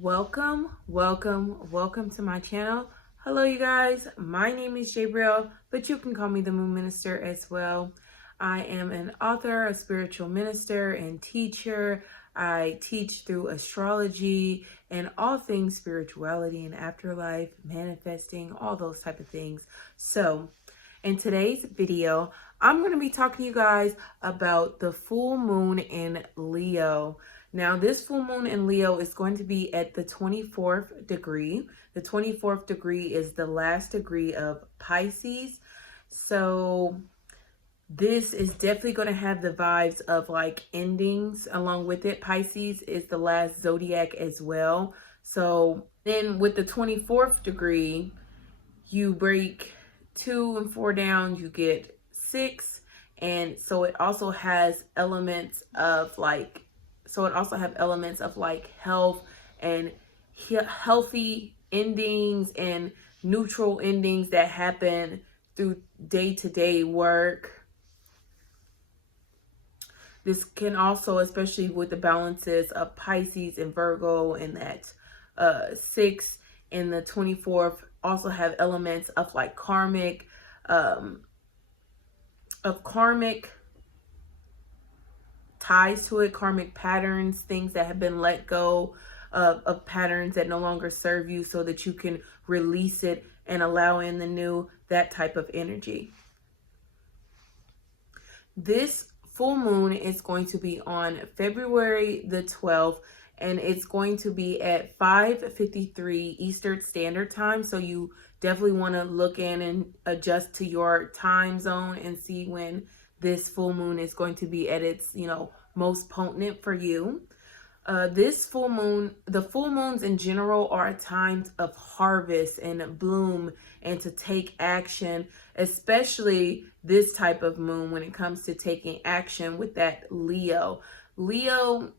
Welcome to my channel. Hello you guys, my name is Gabriel, but you can call me the Moon Minister as well. I am an author, a spiritual minister, and teacher. I teach through astrology and all things spirituality and afterlife, manifesting, all those type of things. So in today's video, I'm going to be talking to you guys about the full moon in Leo. Now, this full moon in Leo is going to be at the 24th degree. The 24th degree is the last degree of Pisces. So this is definitely going to have the vibes of like endings along with it. Pisces is the last zodiac as well. So then with the 24th degree, you break 2 and 4 down, you get 6. And so it also has elements of like health and healthy endings and neutral endings that happen through day-to-day work. This can also, especially with the balances of Pisces and Virgo and that 6 and the 24th, also have elements of like karmic ties to it, karmic patterns, things that have been let go of patterns that no longer serve you, so that you can release it and allow in the new, that type of energy. This full moon is going to be on February the 12th, and it's going to be at 5:53 Eastern Standard Time. So you definitely want to look in and adjust to your time zone and see when this full moon is going to be at its, most potent for you. This full moon, the full moons in general are times of harvest and bloom and to take action, especially this type of moon when it comes to taking action with that Leo. Leo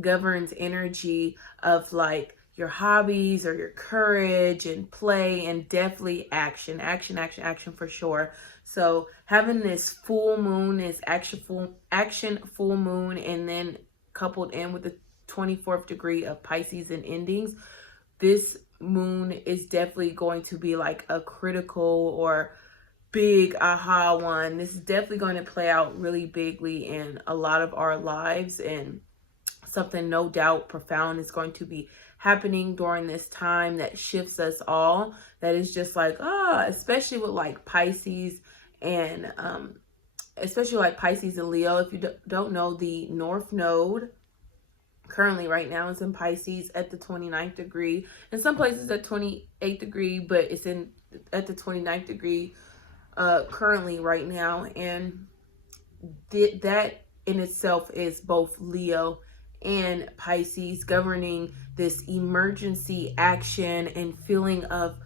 governs energy of like your hobbies or your courage and play, and definitely action for sure. So having this full moon, this action full moon, and then coupled in with the 24th degree of Pisces and endings, this moon is definitely going to be like a critical or big aha one. This is definitely going to play out really bigly in a lot of our lives, and something no doubt profound is going to be happening during this time that shifts us all. That is just like, especially with like Pisces and Leo. If you don't know, the North Node currently right now is in Pisces at the 29th degree. In some places at 28th degree, but it's at the 29th degree currently right now. And that in itself is both Leo and Pisces, governing this emergency action and feeling of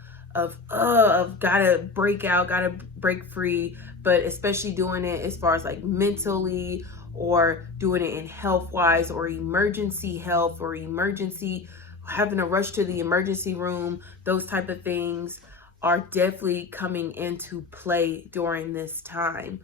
gotta break out, gotta break free, but especially doing it as far as like mentally, or doing it in health wise, or emergency health, or emergency having to rush to the emergency room. Those type of things are definitely coming into play during this time,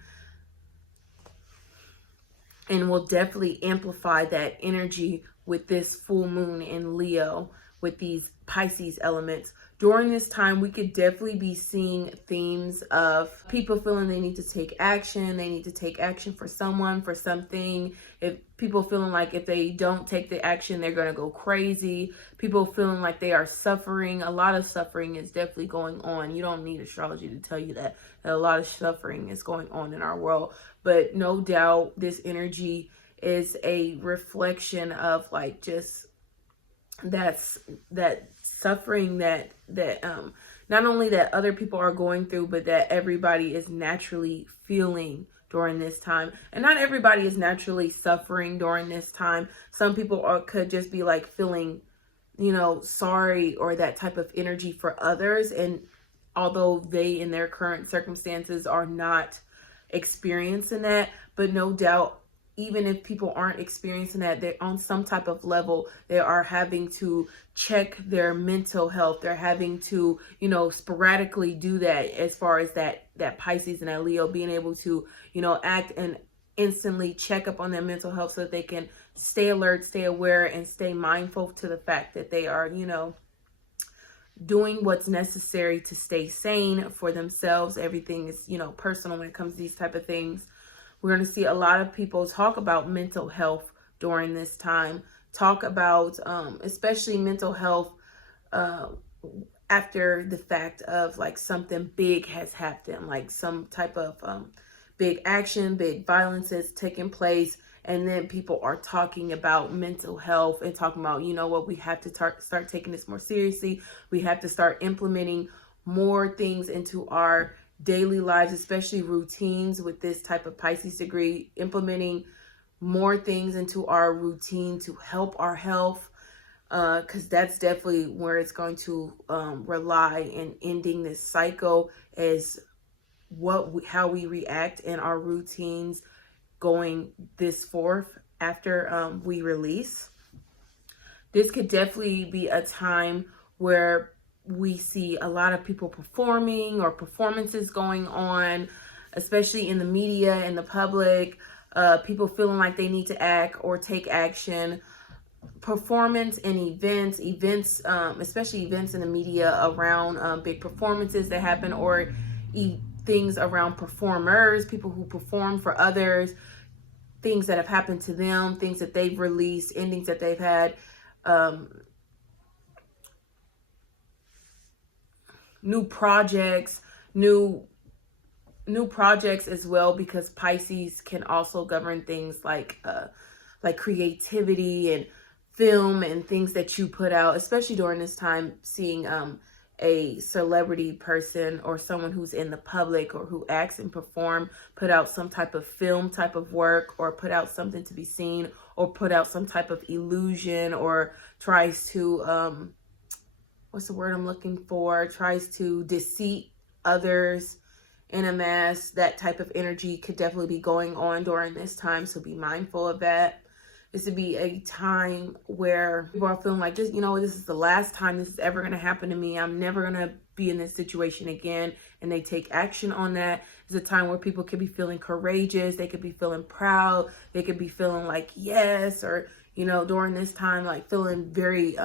and will definitely amplify that energy with this full moon in Leo with these Pisces elements. During this time, we could definitely be seeing themes of people feeling they need to take action. They need to take action for someone, for something. If people feeling like if they don't take the action, they're going to go crazy. People feeling like they are suffering. A lot of suffering is definitely going on. You don't need astrology to tell you that a lot of suffering is going on in our world. But no doubt this energy is a reflection of like just that suffering that not only that other people are going through, but that everybody is naturally feeling during this time. And not everybody is naturally suffering during this time. Some people could just be like feeling, sorry, or that type of energy for others. And although they in their current circumstances are not experiencing that, but no doubt, even if people aren't experiencing that, they're on some type of level, they are having to check their mental health. They're having to, sporadically do that, as far as that Pisces and that Leo being able to, act and instantly check up on their mental health so that they can stay alert, stay aware, and stay mindful to the fact that they are, you know, doing what's necessary to stay sane for themselves. Everything is, you know, personal when it comes to these type of things. We're going to see a lot of people talk about mental health during this time, talk about especially mental health uh, after the fact of like something big has happened, like some type of big action, big violence has taken place. And then people are talking about mental health and talking about, you know what, we have to start taking this more seriously. We have to start implementing more things into our daily lives, especially routines with this type of Pisces degree, implementing more things into our routine to help our health, because that's definitely where it's going to rely in ending this cycle, is how we react in our routines going this forth after we release. This could definitely be a time where we see a lot of people performing or performances going on, especially in the media and the public, people feeling like they need to act or take action. Performance and events, especially events in the media around big performances that happen, or things around performers, people who perform for others, things that have happened to them, things that they've released, endings that they've had, new projects, new projects as well, because Pisces can also govern things like creativity and film and things that you put out, especially during this time, seeing a celebrity person or someone who's in the public or who acts and perform, put out some type of film type of work, or put out something to be seen, or put out some type of illusion, or tries to what's the word I'm looking for, tries to deceive others in a mass. That type of energy could definitely be going on during this time, so be mindful of that. This would be a time where people are feeling like, just, you know, this is the last time this is ever going to happen to me. I'm never going to be in this situation again. And they take action on that. It's a time where people could be feeling courageous. They could be feeling proud. They could be feeling like, yes, or, you know, during this time, like feeling very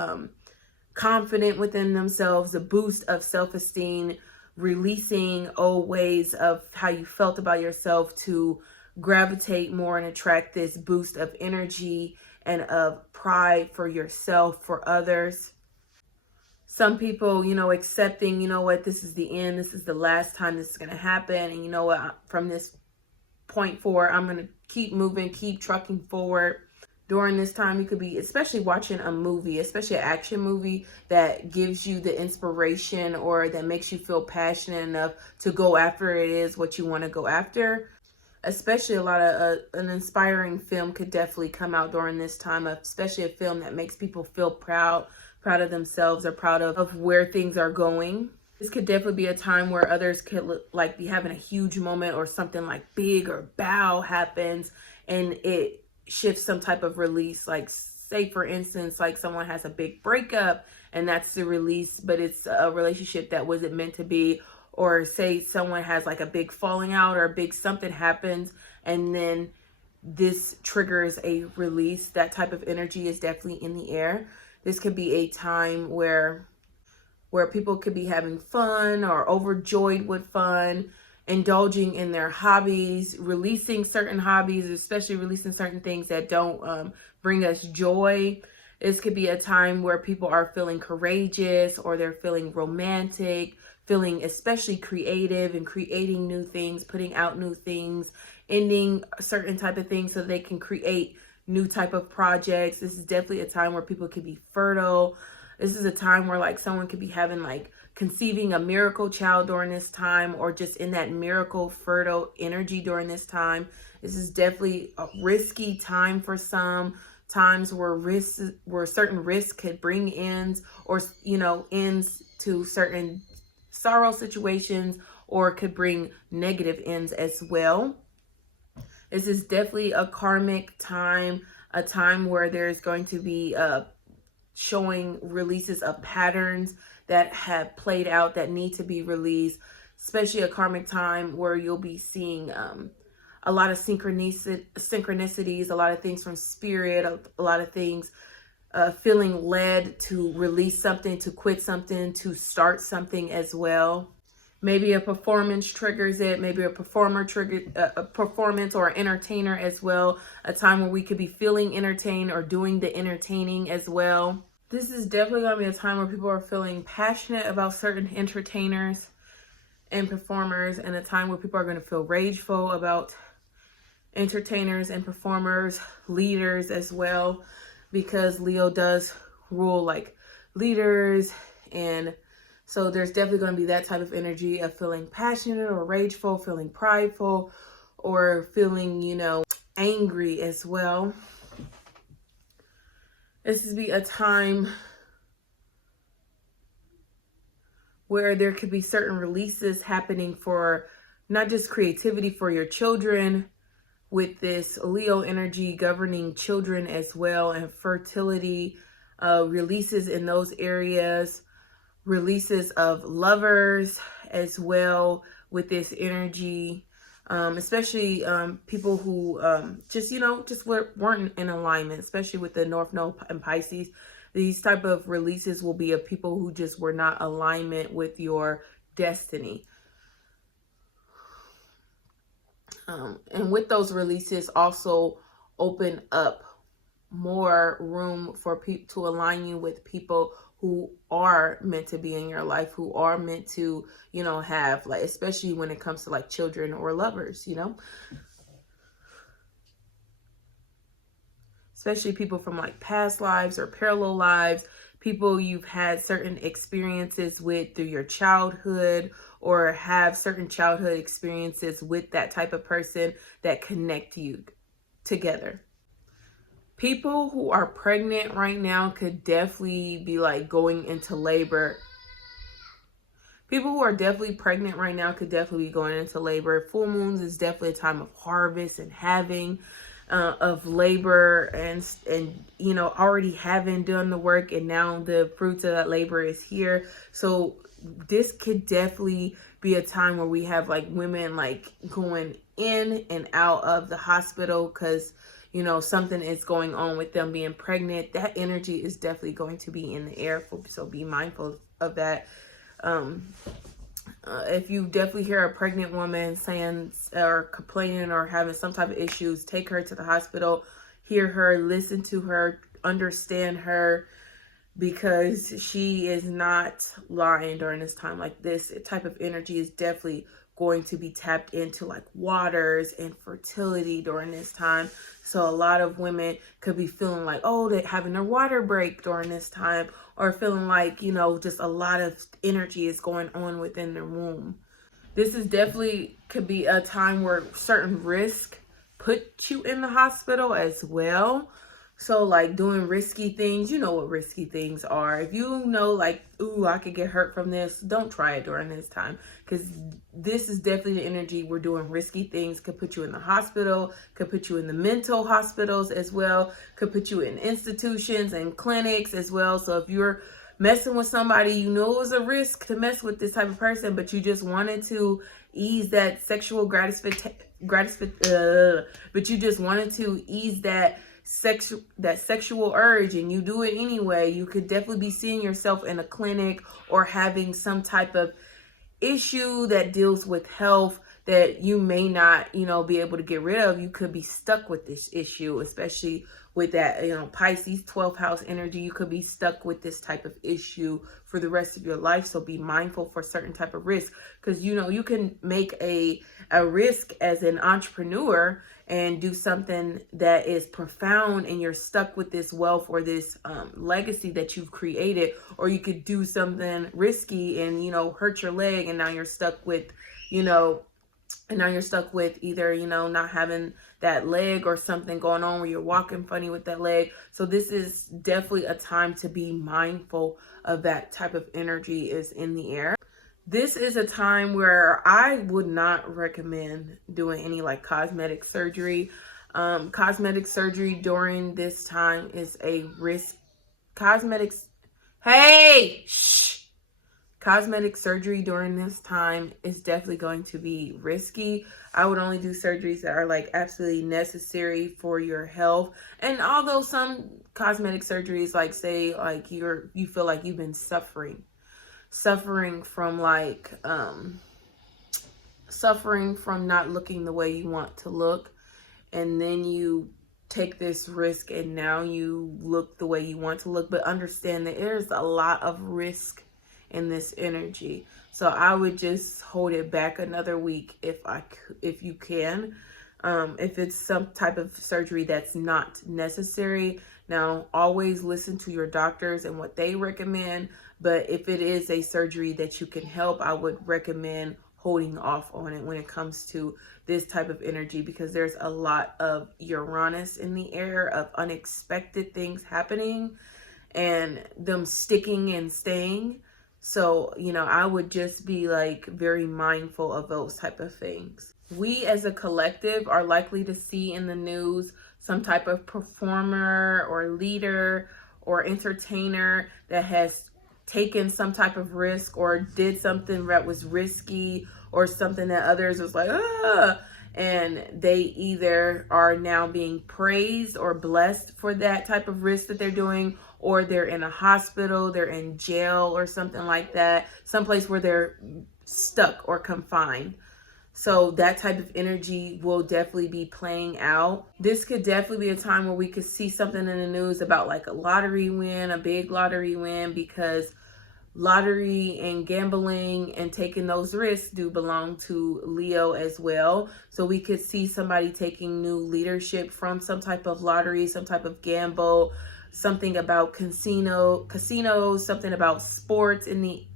confident within themselves, a boost of self-esteem, releasing old ways of how you felt about yourself to gravitate more and attract this boost of energy and of pride for yourself, for others. Some people, you know, accepting, you know what, this is the end, this is the last time this is going to happen, and you know what, from this point forward, I'm going to keep moving, keep trucking forward. During this time, you could be especially watching a movie, especially an action movie that gives you the inspiration or that makes you feel passionate enough to go after it is what you want to go after. Especially a lot of an inspiring film could definitely come out during this time, especially a film that makes people feel proud of themselves, or proud of where things are going. This could definitely be a time where others could like be having a huge moment, or something like big or bow happens and it shifts some type of release. Like, say for instance, like someone has a big breakup and that's the release, but it's a relationship that wasn't meant to be. Or say someone has like a big falling out, or a big something happens and then this triggers a release. That type of energy is definitely in the air. This could be a time where people could be having fun or overjoyed with fun, indulging in their hobbies, releasing certain hobbies, especially releasing certain things that don't bring us joy. This could be a time where people are feeling courageous, or they're feeling romantic, feeling especially creative and creating new things, putting out new things, ending certain type of things so they can create new type of projects. This is definitely a time where people could be fertile. This is a time where like someone could be having like conceiving a miracle child during this time, or just in that miracle fertile energy during this time. This is definitely a risky time for some. Times where certain risks could bring ends, or, you know, ends to certain sorrow situations, or could bring negative ends as well. This is definitely a karmic time, a time where there's going to be showing releases of patterns that have played out that need to be released, especially a karmic time where you'll be seeing a lot of synchronicities, a lot of things from spirit, a lot of things, feeling led to release something, to quit something, to start something as well. Maybe a performance triggers it. Maybe a performer triggered a performance, or an entertainer as well. A time where we could be feeling entertained or doing the entertaining as well. This is definitely going to be a time where people are feeling passionate about certain entertainers and performers, and a time where people are going to feel rageful about entertainers and performers, leaders as well, because Leo does rule like leaders. And so there's definitely going to be that type of energy of feeling passionate or rageful, feeling prideful, or feeling, you know, angry as well. This would be a time where there could be certain releases happening for not just creativity for your children, with this Leo energy governing children as well, and fertility, releases in those areas, releases of lovers as well with this energy, especially people who just, you know, just weren't in alignment, especially with the North Node and Pisces. These type of releases will be of people who just were not alignment with your destiny. And with those releases also open up more room for people to align you with people who are meant to be in your life, who are meant to, you know, have, like, especially when it comes to like children or lovers, you know, especially people from like past lives or parallel lives, people you've had certain experiences with through your childhood, or have certain childhood experiences with that type of person that connect you together. People who are pregnant right now could definitely be like going into labor. People who are definitely pregnant right now could definitely be going into labor. Full moons is definitely a time of harvest and having, of labor, and you know, already having done the work, and now the fruits of that labor is here. So this could definitely be a time where we have like women like going in and out of the hospital because, you know, something is going on with them being pregnant. That energy is definitely going to be in the air, so be mindful of that. If you definitely hear a pregnant woman saying or complaining or having some type of issues, take her to the hospital, hear her, listen to her, understand her, because she is not lying during this time. Like, this type of energy is definitely going to be tapped into like waters and fertility during this time. So a lot of women could be feeling like, oh, they're having their water break during this time, or feeling like, you know, just a lot of energy is going on within their womb. This is definitely could be a time where certain risk put you in the hospital as well. So like doing risky things, you know what risky things are. If you know like, ooh, I could get hurt from this, don't try it during this time, because this is definitely the energy we're doing. Risky things could put you in the hospital, could put you in the mental hospitals as well, could put you in institutions and clinics as well. So if you're messing with somebody, you know it was a risk to mess with this type of person, but you just wanted to ease that sexual but you just wanted to ease that sexual urge, and you do it anyway, you could definitely be seeing yourself in a clinic or having some type of issue that deals with health that you may not, you know, be able to get rid of. You could be stuck with this issue, especially with that, you know, Pisces 12th house energy. You could be stuck with this type of issue for the rest of your life. So be mindful for certain type of risk, because, you know, you can make a risk as an entrepreneur and do something that is profound, and you're stuck with this wealth or this legacy that you've created. Or you could do something risky and, you know, hurt your leg, and now you're stuck with, you know, either, you know, not having that leg or something going on where you're walking funny with that leg. So this is definitely a time to be mindful of that type of energy is in the air. This is a time where I would not recommend doing any like cosmetic surgery. Cosmetic surgery during this time is a risk. Hey, shh. Cosmetic surgery during this time is definitely going to be risky. I would only do surgeries that are like absolutely necessary for your health. And although some cosmetic surgeries, like say like you feel like you've been suffering from like suffering from not looking the way you want to look, and then you take this risk and now you look the way you want to look. But understand that there's a lot of risk in this energy, so I would just hold it back another week if you can. If it's some type of surgery that's not necessary, now always listen to your doctors and what they recommend. But if it is a surgery that you can help, I would recommend holding off on it when it comes to this type of energy, because there's a lot of Uranus in the air, of unexpected things happening and them sticking and staying. So, I would just be like very mindful of those type of things. We as a collective are likely to see in the news some type of performer or leader or entertainer that has taken some type of risk or did something that was risky, or something that others was like, and they either are now being praised or blessed for that type of risk that they're doing, or they're in a hospital, they're in jail or something like that, someplace where they're stuck or confined. So that type of energy will definitely be playing out. This could definitely be a time where we could see something in the news about like a lottery win, a big lottery win, because lottery and gambling and taking those risks do belong to Leo as well. So we could see somebody taking new leadership from some type of lottery, some type of gamble, something about casinos, something about sports something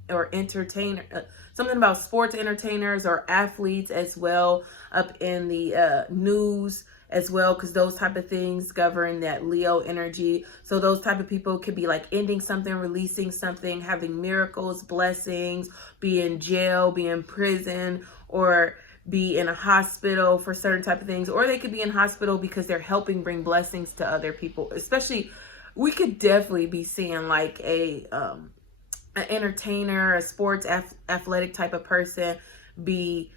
about sports entertainers or athletes as well, up in the news as well, because those type of things govern that Leo energy. So those type of people could be like ending something, releasing something, having miracles, blessings, be in jail, be in prison, or be in a hospital for certain type of things. Or they could be in hospital because they're helping bring blessings to other people. Especially, we could definitely be seeing like an entertainer, a sports athletic type of person be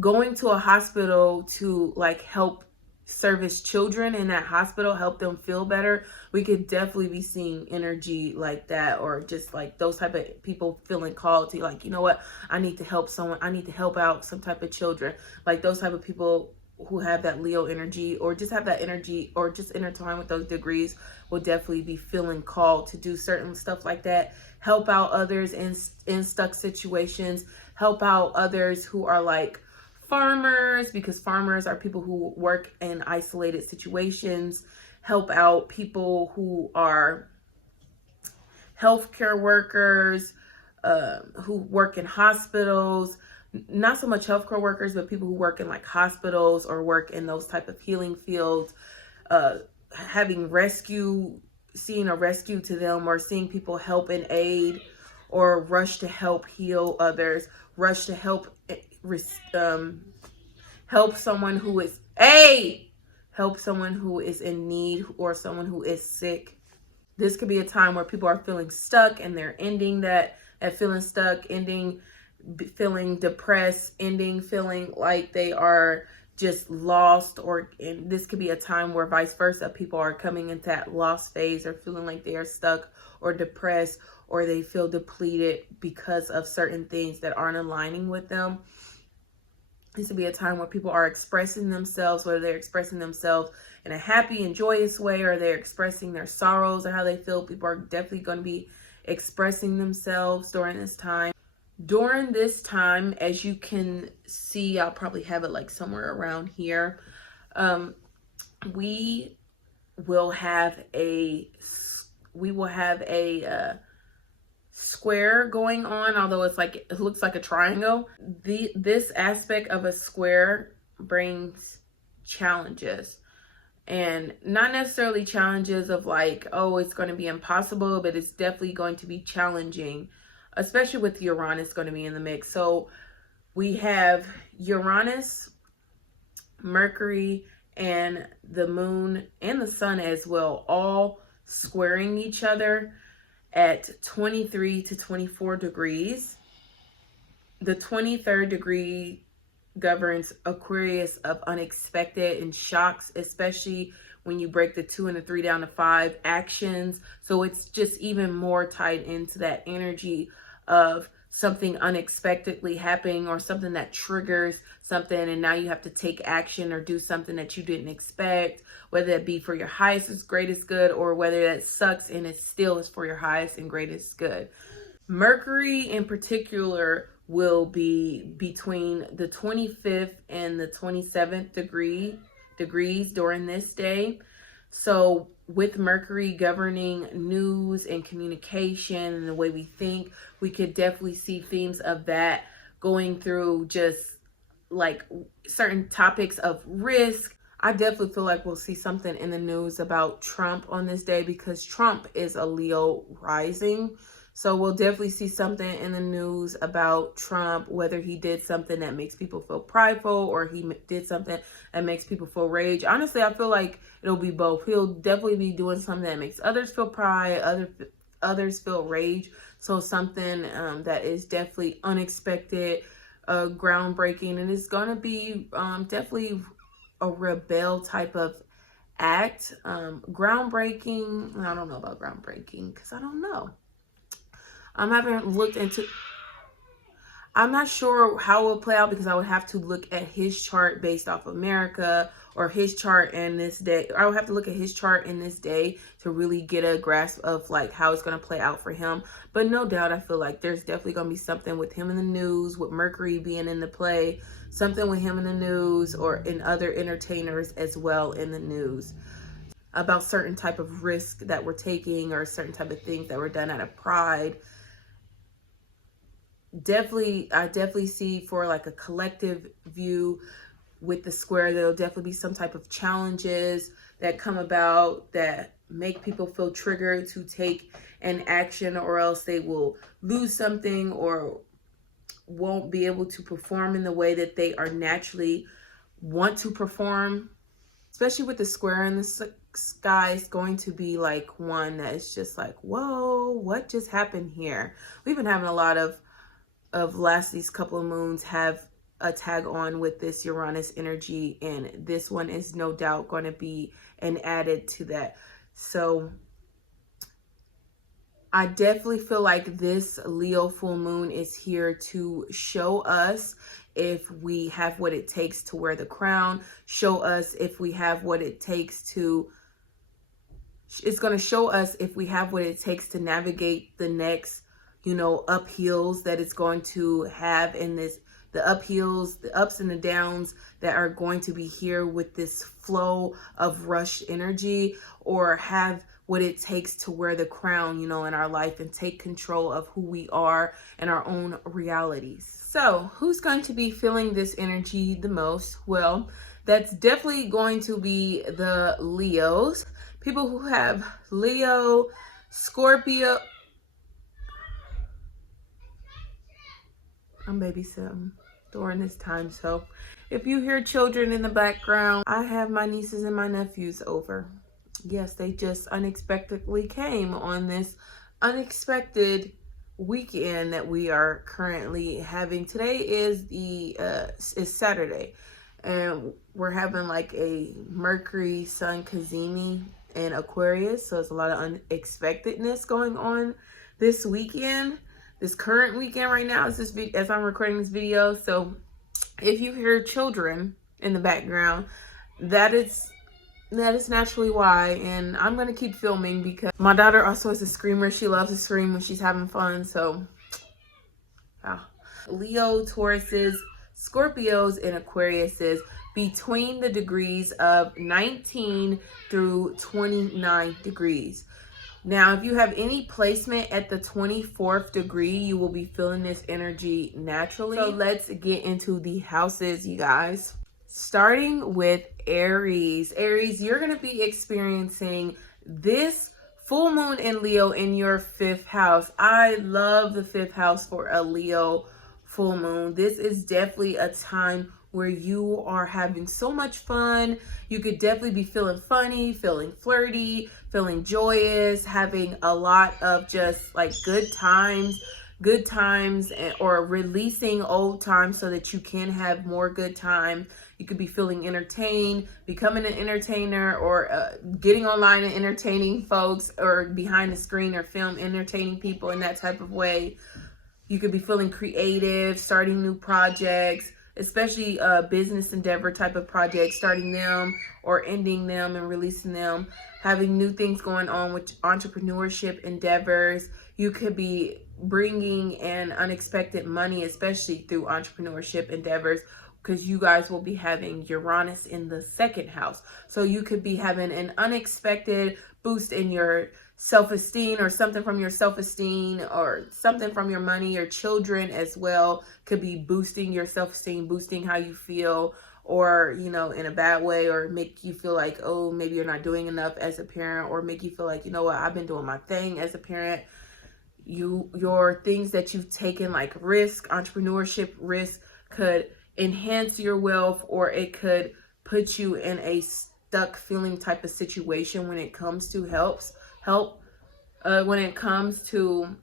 going to a hospital to like help service children in that hospital, help them feel better. We could definitely be seeing energy like that, or just like those type of people feeling called to, like, you know what, I need to help someone, I need to help out some type of children. Like those type of people who have that Leo energy, or just have that energy, or just intertwine with those degrees, will definitely be feeling called to do certain stuff like that. Help out others in stuck situations, help out others who are like farmers, because farmers are people who work in isolated situations. Help out people who are healthcare workers, who work in hospitals. Not so much healthcare workers, but people who work in like hospitals or work in those type of healing fields, having seeing a rescue to them, or seeing people help and aid, or rush to help heal others, rush to help help someone who is in need, or someone who is sick. This could be a time where people are feeling stuck and they're ending that feeling stuck, feeling depressed, feeling like they are just lost. And this could be a time where vice versa, people are coming into that lost phase, or feeling like they are stuck or depressed, or they feel depleted because of certain things that aren't aligning with them. This would be a time where people are expressing themselves, whether they're expressing themselves in a happy and joyous way, or they're expressing their sorrows or how they feel. People are definitely going to be expressing themselves during this time. During this time, as you can see, I'll probably have it like somewhere around here. We will have a square going on, although it looks like a triangle. This aspect of a square brings challenges, and not necessarily challenges of like, oh, it's going to be impossible, but it's definitely going to be challenging, especially with Uranus going to be in the mix. So we have Uranus, Mercury, and the moon and the sun as well, all squaring each other. at 23 to 24 degrees. The 23rd degree governs Aquarius of unexpected and shocks, especially when you break the 2 and the 3 down to 5 actions. So it's just even more tied into that energy of something unexpectedly happening, or something that triggers something, and now you have to take action or do something that you didn't expect, whether it be for your highest and greatest good, or whether that sucks and it still is for your highest and greatest good. Mercury in particular will be between the 25th and the 27th degrees during this day. So with Mercury governing news and communication and the way we think, we could definitely see themes of that going through just like certain topics of risk. I definitely feel like we'll see something in the news about Trump on this day, because Trump is a Leo rising. So we'll definitely see something in the news about Trump, whether he did something that makes people feel prideful or he did something that makes people feel rage. Honestly, I feel like it'll be both. He'll definitely be doing something that makes others feel pride, others feel rage. So something that is definitely unexpected, groundbreaking, and it's going to be definitely a rebel type of act. Groundbreaking, I don't know about groundbreaking because I don't know. I'm not sure how it will play out, because I would have to look at his chart based off America, or his chart in this day. I would have to look at his chart in this day to really get a grasp of like how it's going to play out for him. But no doubt, I feel like there's definitely going to be something with him in the news, with Mercury being in the play, something with him in the news, or in other entertainers as well in the news, about certain type of risk that we're taking, or certain type of things that were done out of pride. I definitely see for like a collective view with the square, there'll definitely be some type of challenges that come about that make people feel triggered to take an action, or else they will lose something or won't be able to perform in the way that they are naturally want to perform. Especially with the square in the sky, is going to be like one that is just like, whoa, what just happened here? We've been having a lot of these couple of moons have a tag on with this Uranus energy, and this one is no doubt going to be an added to that. So I definitely feel like this Leo full moon is here to show us if we have what it takes to wear the crown, show us if we have what it takes to, it's going to show us if we have what it takes to navigate the next, uphills that it's going to have in this, the uphills, the ups and the downs that are going to be here with this flow of rush energy, or have what it takes to wear the crown, in our life and take control of who we are and our own realities. So who's going to be feeling this energy the most? Well, that's definitely going to be the Leos. People who have Leo, Scorpio. I'm babysitting during this time, so if you hear children in the background, I have my nieces and my nephews over. Yes, they just unexpectedly came on this unexpected weekend that we are currently having. Today is is Saturday, and we're having like a Mercury Sun cazimi in Aquarius, so it's a lot of unexpectedness going on this weekend. This current weekend right now, as I'm recording this video. So if you hear children in the background, that is naturally why. And I'm going to keep filming because my daughter also is a screamer. She loves to scream when she's having fun. So yeah. Leo, Tauruses, Scorpios, and Aquariuses between the degrees of 19 through 29 degrees. Now, if you have any placement at the 24th degree, you will be feeling this energy naturally. So let's get into the houses, you guys. Starting with Aries. Aries, you're going to be experiencing this full moon in Leo in your 5th house. I love the 5th house for a Leo full moon. This is definitely a time where you are having so much fun. You could definitely be feeling funny, feeling flirty, feeling joyous, having a lot of just like good times, or releasing old times so that you can have more good time. You could be feeling entertained, becoming an entertainer, or getting online and entertaining folks, or behind the screen or film entertaining people in that type of way. You could be feeling creative, starting new projects, especially business endeavor type of projects, starting them or ending them and releasing them, having new things going on with entrepreneurship endeavors. You could be bringing in unexpected money, especially through entrepreneurship endeavors, because you guys will be having Uranus in the second house. So you could be having an unexpected boost in your self-esteem, or something from your self-esteem, or something from your money. Your children as well could be boosting your self-esteem, boosting how you feel, or, you know, in a bad way, or make you feel like, oh, maybe you're not doing enough as a parent, or make you feel like, you know what, I've been doing my thing as a parent. Your things that you've taken, like risk, entrepreneurship risk, could enhance your wealth, or it could put you in a stuck feeling type of situation when it comes to help when it comes to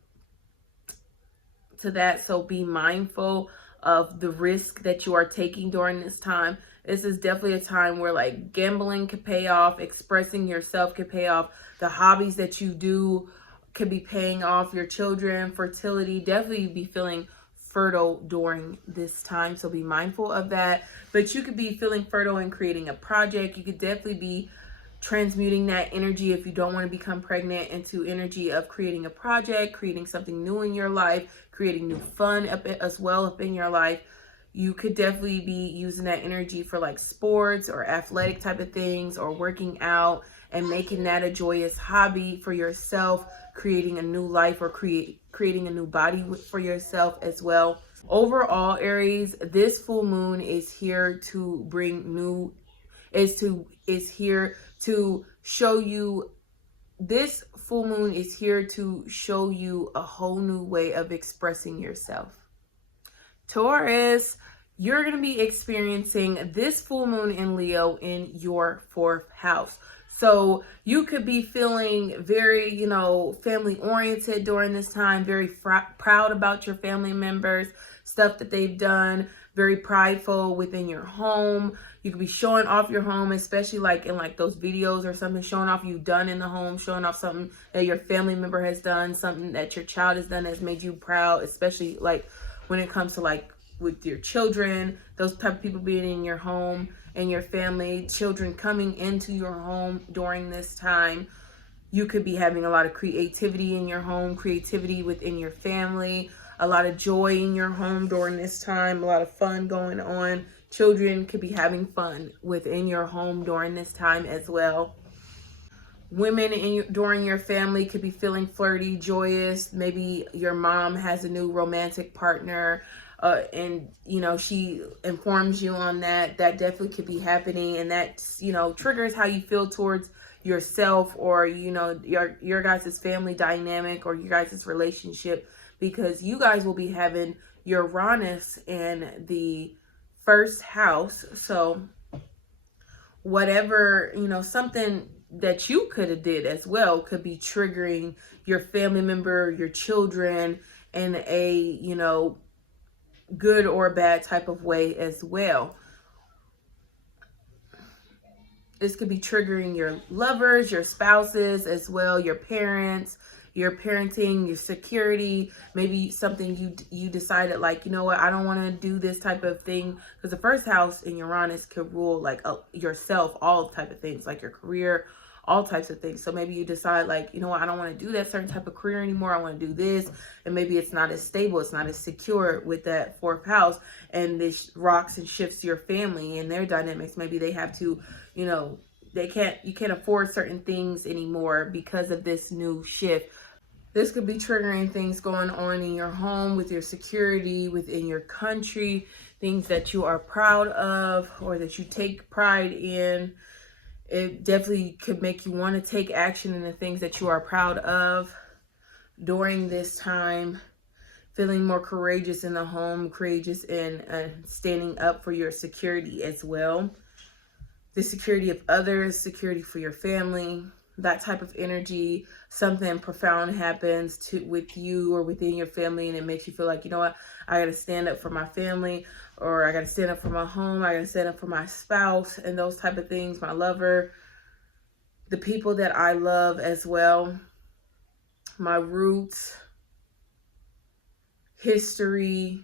that. So be mindful of the risk that you are taking during this time. This is definitely a time where like gambling could pay off, expressing yourself could pay off, the hobbies that you do could be paying off, your children, fertility, definitely be feeling fertile during this time. So be mindful of that. But you could be feeling fertile in creating a project. You could definitely be transmuting that energy, if you don't want to become pregnant, into energy of creating a project, creating something new in your life, creating new fun up in your life. You could definitely be using that energy for like sports or athletic type of things, or working out and making that a joyous hobby for yourself, creating a new life, or creating a new body for yourself as well. Overall, Aries, this full moon is here to bring new, is here to show you, this full moon is here to show you a whole new way of expressing yourself. Taurus, you're going to be experiencing this full moon in Leo in your 4th house. So you could be feeling very, you know, family oriented during this time, very proud about your family members, stuff that they've done, very prideful within your home. You could be showing off your home, especially like in like those videos or something, showing off you've done in the home, showing off something that your family member has done, something that your child has done that's made you proud, especially like when it comes to like with your children, those type of people being in your home and your family, children coming into your home during this time. You could be having a lot of creativity in your home, creativity within your family, a lot of joy in your home during this time, a lot of fun going on. Children could be having fun within your home during this time as well. Women during your family could be feeling flirty, joyous. Maybe your mom has a new romantic partner, and you know, she informs you on that. That definitely could be happening, and that, you know, triggers how you feel towards yourself, or, you know, your guys' family dynamic, or your guys' relationship, because you guys will be having Uranus in the 1st house. So whatever, you know, something that you could have did as well could be triggering your family member, your children, in a, you know, good or bad type of way as well. This could be triggering your lovers, your spouses as well, your parents, your parenting, your security. Maybe something you decided, like, you know what, I don't want to do this type of thing, because the 1st house in Uranus could rule like yourself, all type of things, like your career, all types of things. So maybe you decide, like, you know what, I don't want to do that certain type of career anymore. I want to do this. And maybe it's not as stable, it's not as secure with that 4th house. And this rocks and shifts your family and their dynamics. Maybe they have to, you know, you can't afford certain things anymore because of this new shift. This could be triggering things going on in your home, with your security, within your country, things that you are proud of or that you take pride in. It definitely could make you want to take action in the things that you are proud of during this time. feeling more courageous in the home, courageous in standing up for your security as well. The security of others, security for your family, that type of energy. Something profound happens with you or within your family, and it makes you feel like, you know what, I got to stand up for my family, or I got to stand up for my home, I got to stand up for my spouse, and those type of things, my lover, the people that I love as well, my roots, history,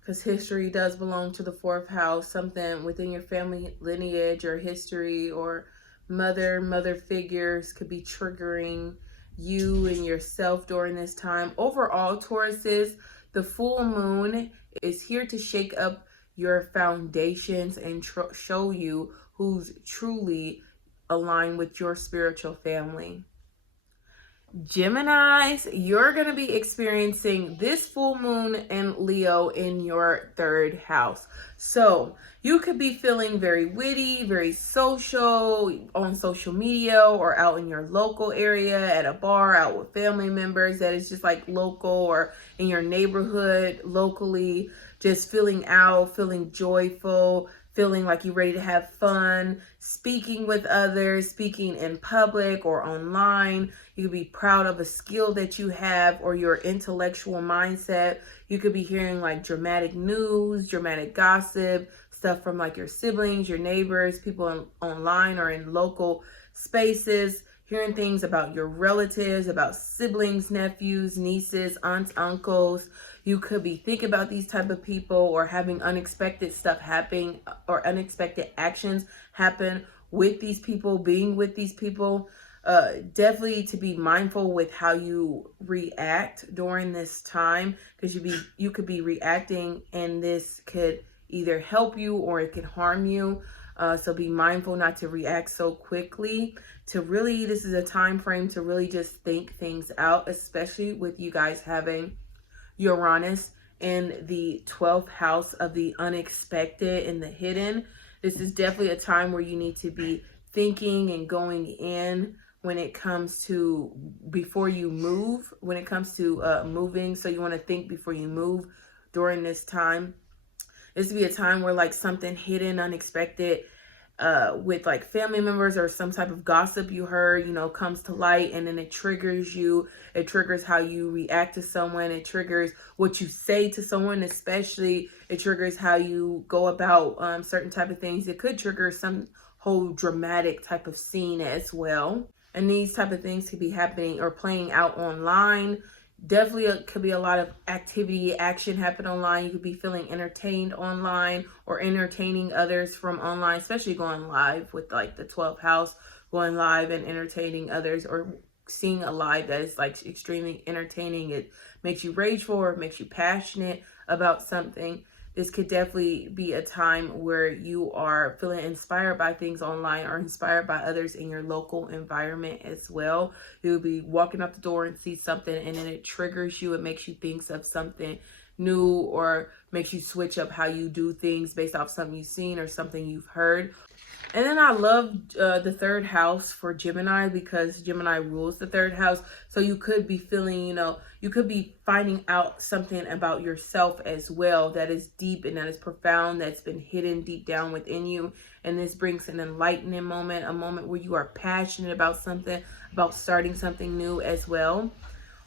because history does belong to the fourth house. Something within your family lineage or history or mother figures could be triggering you and yourself during this time. Overall, Tauruses, the full moon is here to shake up your foundations and show you who's truly aligned with your spiritual family. Geminis, you're going to be experiencing this full moon in Leo in your third house. So you could be feeling very witty, very social on social media or out in your local area at a bar, out with family members that is just like local, or in your neighborhood locally, just feeling out, feeling joyful, feeling like you're ready to have fun, speaking with others, speaking in public or online. You could be proud of a skill that you have or your intellectual mindset. You could be hearing like dramatic news, dramatic gossip, stuff from like your siblings, your neighbors, people online or in local spaces, hearing things about your relatives, about siblings, nephews, nieces, aunts, uncles. You could be thinking about these type of people or having unexpected stuff happening or unexpected actions happen with these people, being with these people. Definitely to be mindful with how you react during this time, because you could be reacting and this could either help you or it could harm you. So be mindful not to react so quickly. This is a time frame to really just think things out, especially with you guys having Uranus in the 12th house of the unexpected and the hidden. This is definitely a time where you need to be thinking and going in when it comes to before you move, when it comes to moving. So you want to think before you move during this time. This would be a time where like something hidden, unexpected, with like family members or some type of gossip you heard, comes to light, and then it triggers you. It triggers how you react to someone. It triggers what you say to someone, especially it triggers how you go about certain type of things. It could trigger some whole dramatic type of scene as well. And these type of things could be happening or playing out online. Definitely could be a lot of activity, action happen online. You could be feeling entertained online or entertaining others from online, especially going live with like the 12th house, going live and entertaining others, or seeing a live that is like extremely entertaining. It makes you rageful or makes you passionate about something. This could definitely be a time where you are feeling inspired by things online or inspired by others in your local environment as well. You'll be walking up the door and see something, and then it triggers you. It makes you think of something new or makes you switch up how you do things based off something you've seen or something you've heard. And then I love the third house for Gemini, because Gemini rules the third house. So you could be feeling, you could be finding out something about yourself as well that is deep and that is profound, that's been hidden deep down within you. And this brings an enlightening moment, a moment where you are passionate about something, about starting something new as well.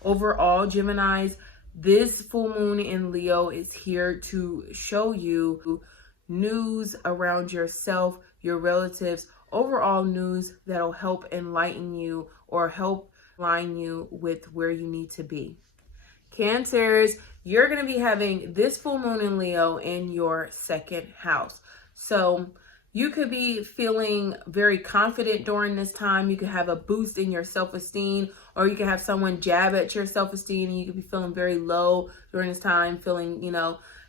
Overall, Geminis, this full moon in Leo is here to show you news around yourself, your relatives, overall news that'll help enlighten you or help align you with where you need to be. Cancers, you're going to be having this full moon in Leo in your second house. So you could be feeling very confident during this time. You could have a boost in your self-esteem, or you could have someone jab at your self-esteem, and you could be feeling very low during this time, feeling,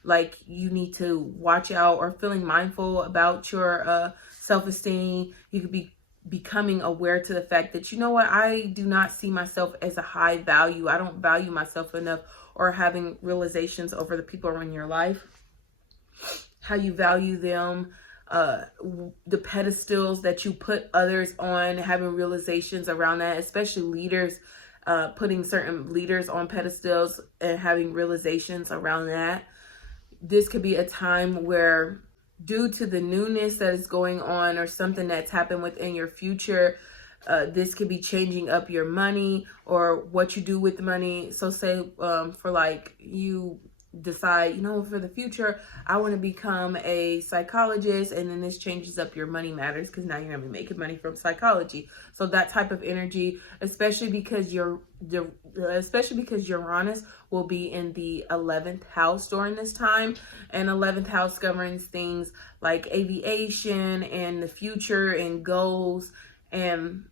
like you need to watch out or feeling mindful about your self-esteem. You could be becoming aware to the fact that, I do not see myself as a high value. I don't value myself enough, or having realizations over the people in your life, how you value them, the pedestals that you put others on, having realizations around that, especially leaders. putting certain leaders on pedestals and having realizations around that. This could be a time where, due to the newness that is going on or something that's happened within your future, this could be changing up your money or what you do with the money. So say for like you decide, you know, for the future, I want to become a psychologist, and then this changes up your money matters because now you're going to be making money from psychology. So that type of energy, especially because Uranus will be in the 11th house during this time, and 11th house governs things like aviation and the future and goals and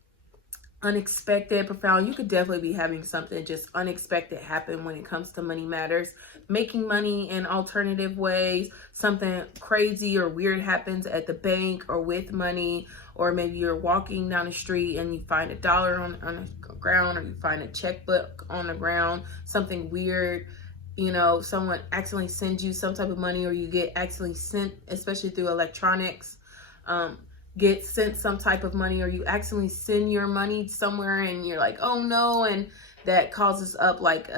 unexpected, profound. You could definitely be having something just unexpected happen when it comes to money matters, making money in alternative ways. Something crazy or weird happens at the bank or with money, or maybe you're walking down the street and you find $1 on the ground, or you find a checkbook on the ground, something weird. You know, someone accidentally sends you some type of money, or you get accidentally sent, especially through electronics, get sent some type of money, or you accidentally send your money somewhere and you're like, oh no, and that causes up like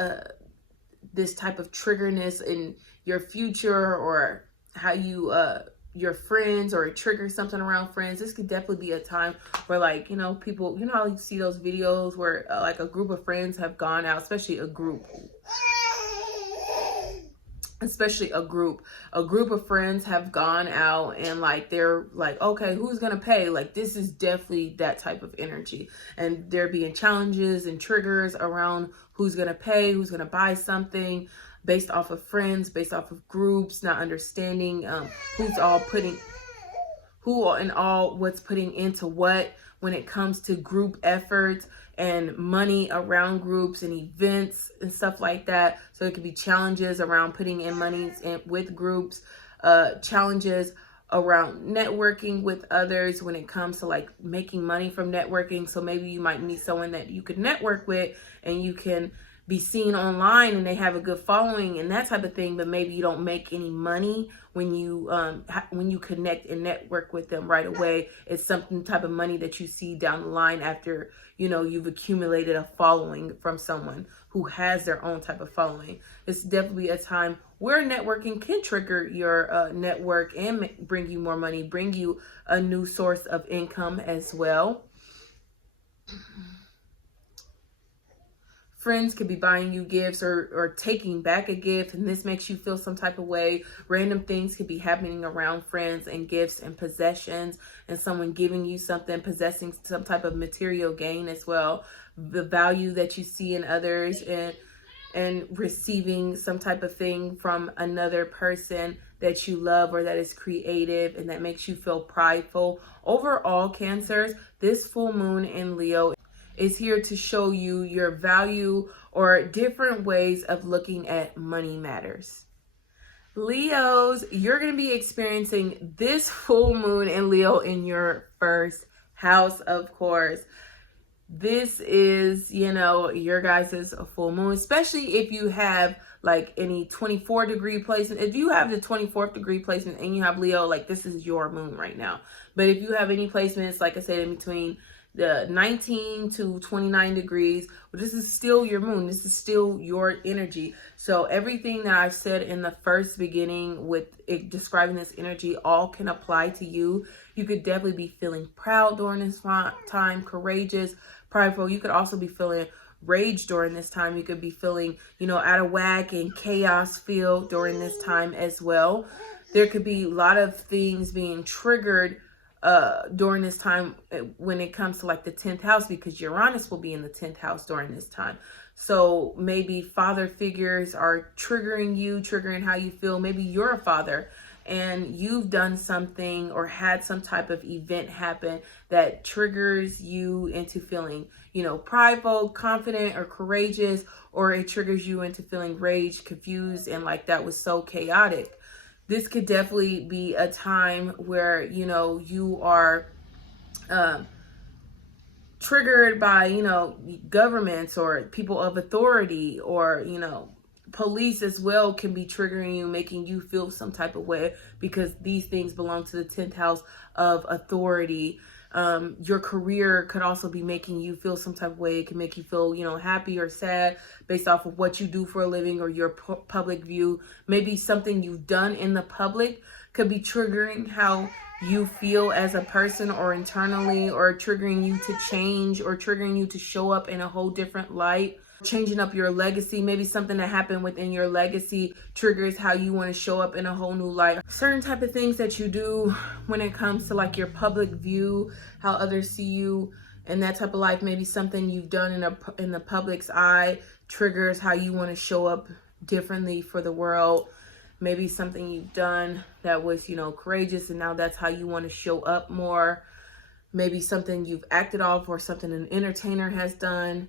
this type of triggerness in your future, or how you your friends, or it triggers something around friends. This could definitely be a time where, like, you know, people, you know how you see those videos where like a group of friends have gone out, especially a group of friends have gone out, and like they're like, okay, who's gonna pay? Like, this is definitely that type of energy, and there being challenges and triggers around who's gonna pay, who's gonna buy something, based off of friends, based off of groups, not understanding what's putting into what when it comes to group efforts and money around groups and events and stuff like that. So it could be challenges around putting in monies with groups, challenges around networking with others when it comes to like making money from networking. So maybe you might meet someone that you could network with, and you can be seen online and they have a good following and that type of thing, but maybe you don't make any money when you connect and network with them right away. It's something type of money that you see down the line after, you know, you've accumulated a following from someone who has their own type of following. It's definitely a time where networking can trigger your network and bring you more money, bring you a new source of income as well. Friends could be buying you gifts or taking back a gift, and this makes you feel some type of way. Random things could be happening around friends and gifts and possessions, and someone giving you something, possessing some type of material gain as well. The value that you see in others, and receiving some type of thing from another person that you love or that is creative and that makes you feel prideful. Overall, Cancers, this full moon in Leo is here to show you your value or different ways of looking at money matters. Leos, you're going to be experiencing this full moon in Leo in your first house, of course. This is, you know, your guys' full moon, especially if you have like any 24 degree placement. If you have the 24th degree placement and you have Leo, like this is your moon right now. But if you have any placements, like I said, in between the 19 to 29 degrees, well, this is still your moon. This is still your energy. So everything that I've said in the first beginning with it describing this energy all can apply to you. You could definitely be feeling proud during this time, courageous, prideful. You could also be feeling rage during this time. You could be feeling, you know, out of whack and chaos feel during this time as well. There could be a lot of things being triggered during this time when it comes to like the 10th house, because Uranus will be in the 10th house during this time. So maybe father figures are triggering you, triggering how you feel. Maybe you're a father and you've done something or had some type of event happen that triggers you into feeling, you know, prideful, confident, or courageous, or it triggers you into feeling rage, confused, and like that was so chaotic. This could definitely be a time where, you know, you are triggered by, you know, governments or people of authority, or, you know, police as well can be triggering you, making you feel some type of way, because these things belong to the 10th house of authority. Your career could also be making you feel some type of way. It can make you feel, happy or sad based off of what you do for a living or your public view. Maybe something you've done in the public could be triggering how you feel as a person or internally, or triggering you to change, or triggering you to show up in a whole different light. Changing up your legacy. Maybe something that happened within your legacy triggers how you want to show up in a whole new light. Certain type of things that you do when it comes to like your public view, how others see you and that type of life. Maybe something you've done in the public's eye triggers how you want to show up differently for the world. Maybe something you've done that was, courageous, and now that's how you want to show up more. Maybe something you've acted off, or something an entertainer has done,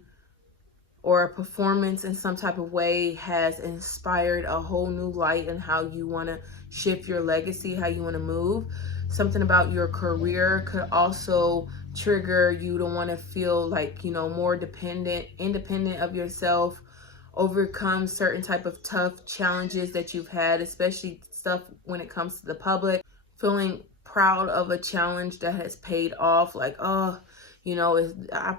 or a performance in some type of way has inspired a whole new light in how you want to shift your legacy, how you want to move. Something about your career could also trigger you to want to feel like, more independent of yourself, overcome certain type of tough challenges that you've had, especially stuff when it comes to the public, feeling proud of a challenge that has paid off, like, I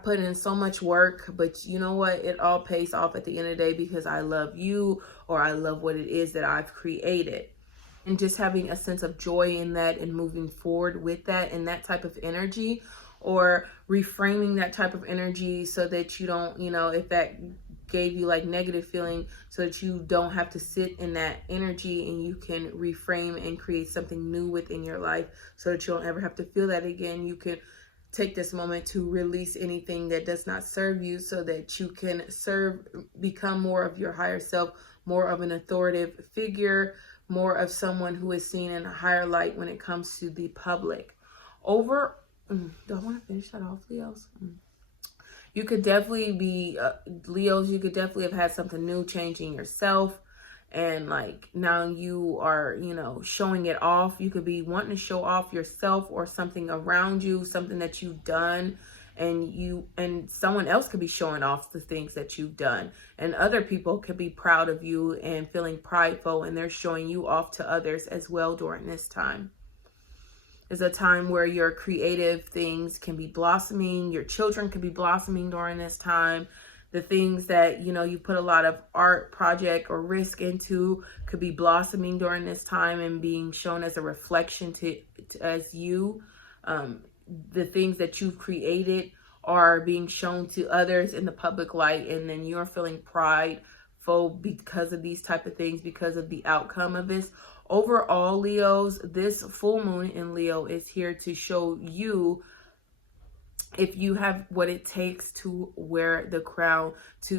put in so much work, but you know what? It all pays off at the end of the day because I love you, or I love what it is that I've created. And just having a sense of joy in that and moving forward with that and that type of energy, or reframing that type of energy so that you don't, if that gave you like negative feeling, so that you don't have to sit in that energy, and you can reframe and create something new within your life so that you don't ever have to feel that again. You can take this moment to release anything that does not serve you, so that you can become more of your higher self, more of an authoritative figure, more of someone who is seen in a higher light when it comes to the public. Do I want to finish that off, Leos? You could definitely be, Leos, you could definitely have had something new changing yourself. And like now you are, showing it off. You could be wanting to show off yourself or something around you, something that you've done, and someone else could be showing off the things that you've done. And other people could be proud of you and feeling prideful, and they're showing you off to others as well during this time. It's a time where your creative things can be blossoming. Your children could be blossoming during this time. The things that, you put a lot of art project or risk into could be blossoming during this time and being shown as a reflection as you. The things that you've created are being shown to others in the public light, and then you're feeling prideful because of these type of things, because of the outcome of this. Overall, Leos, this full moon in Leo is here to show you if you have what it takes to wear the crown.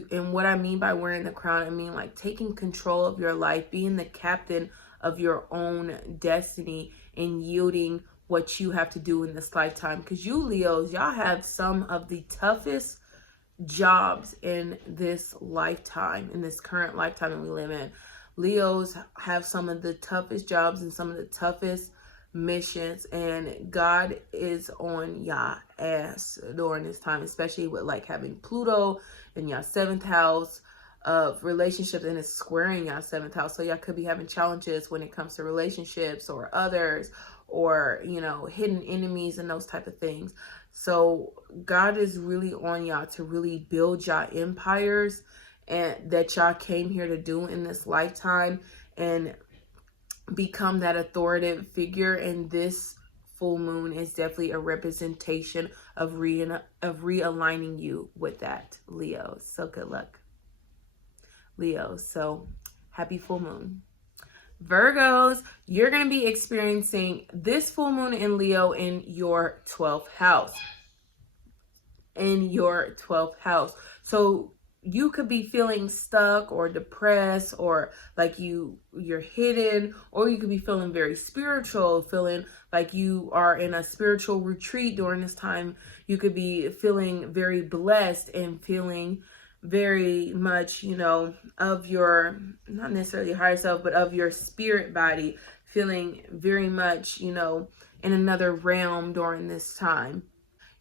And what I mean by wearing the crown, I mean like taking control of your life, being the captain of your own destiny, and yielding what you have to do in this lifetime. Because you Leos, y'all have some of the toughest jobs in this lifetime, in this current lifetime that we live in. Leos have some of the toughest jobs and some of the toughest missions, and God is on y'all ass during this time, especially with like having Pluto in y'all 7th house of relationships, and it's squaring y'all 7th house. So y'all could be having challenges when it comes to relationships or others, or hidden enemies and those type of things. So God is really on y'all to really build y'all empires, and that y'all came here to do in this lifetime, and become that authoritative figure. And this full moon is definitely a representation of realigning you with that, Leo. So good luck, Leo. So happy full moon. Virgos, you're going to be experiencing this full moon in Leo in your 12th house. So you could be feeling stuck or depressed, or like you're hidden, or you could be feeling very spiritual, feeling like you are in a spiritual retreat during this time. You could be feeling very blessed and feeling very much, of your, not necessarily higher self, but of your spirit body, feeling very much, in another realm during this time.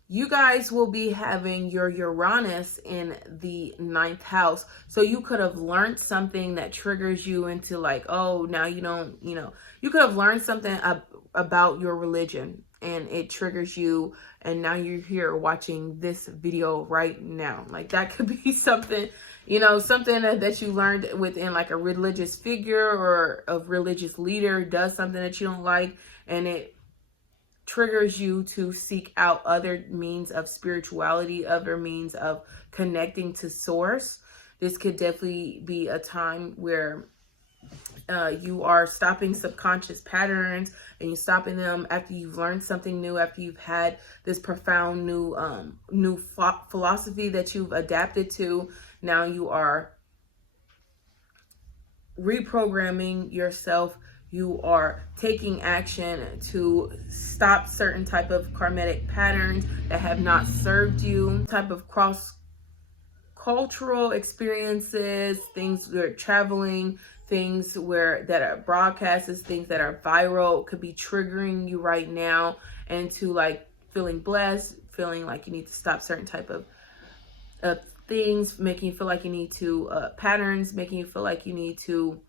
You guys will be having your Uranus in the 9th house. So you could have learned something that triggers you into like, oh, now you don't, you could have learned something about your religion. and it triggers you, and now you're here watching this video right now. Like that could be something, something that you learned within like a religious figure or a religious leader does something that you don't like, and it triggers you to seek out other means of spirituality, other means of connecting to source. This could definitely be a time where you are stopping subconscious patterns, and you're stopping them after you've learned something new, after you've had this profound new philosophy that you've adapted to. Now you are reprogramming yourself. You are taking action to stop certain type of karmic patterns that have not served you, type of cross-cultural experiences, things where traveling, things that are broadcasts, things that are viral could be triggering you right now into like feeling blessed, feeling like you need to stop certain type of things, making you feel like you need to patterns, making you feel like you need to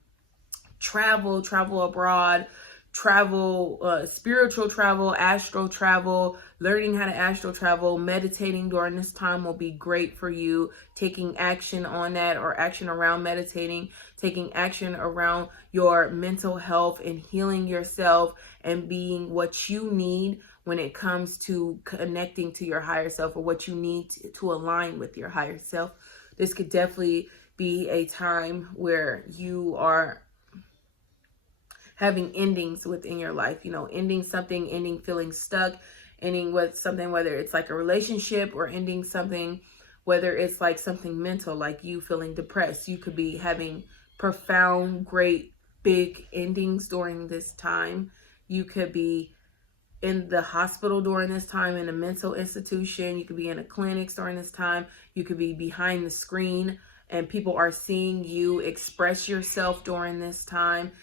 travel abroad, spiritual travel, astral travel, learning how to astral travel. Meditating during this time will be great for you. Taking action on that, or action around meditating, taking action around your mental health and healing yourself and being what you need when it comes to connecting to your higher self, or what you need to align with your higher self. This could definitely be a time where you are having endings within your life, ending something, ending feeling stuck, ending with something, whether it's like a relationship, or ending something, whether it's like something mental, like you feeling depressed. You could be having profound, great, big endings during this time. You could be in the hospital during this time, in a mental institution. You could be in a clinic during this time. You could be behind the screen, and people are seeing you express yourself during this time,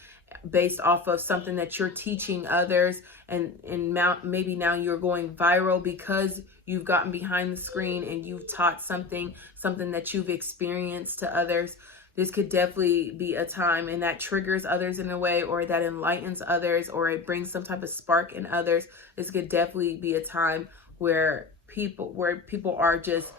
based off of something that you're teaching others, and maybe now you're going viral because you've gotten behind the screen and you've taught something that you've experienced to others. This could definitely be a time, and that triggers others in a way, or that enlightens others, or it brings some type of spark in others. This could definitely be a time where people are just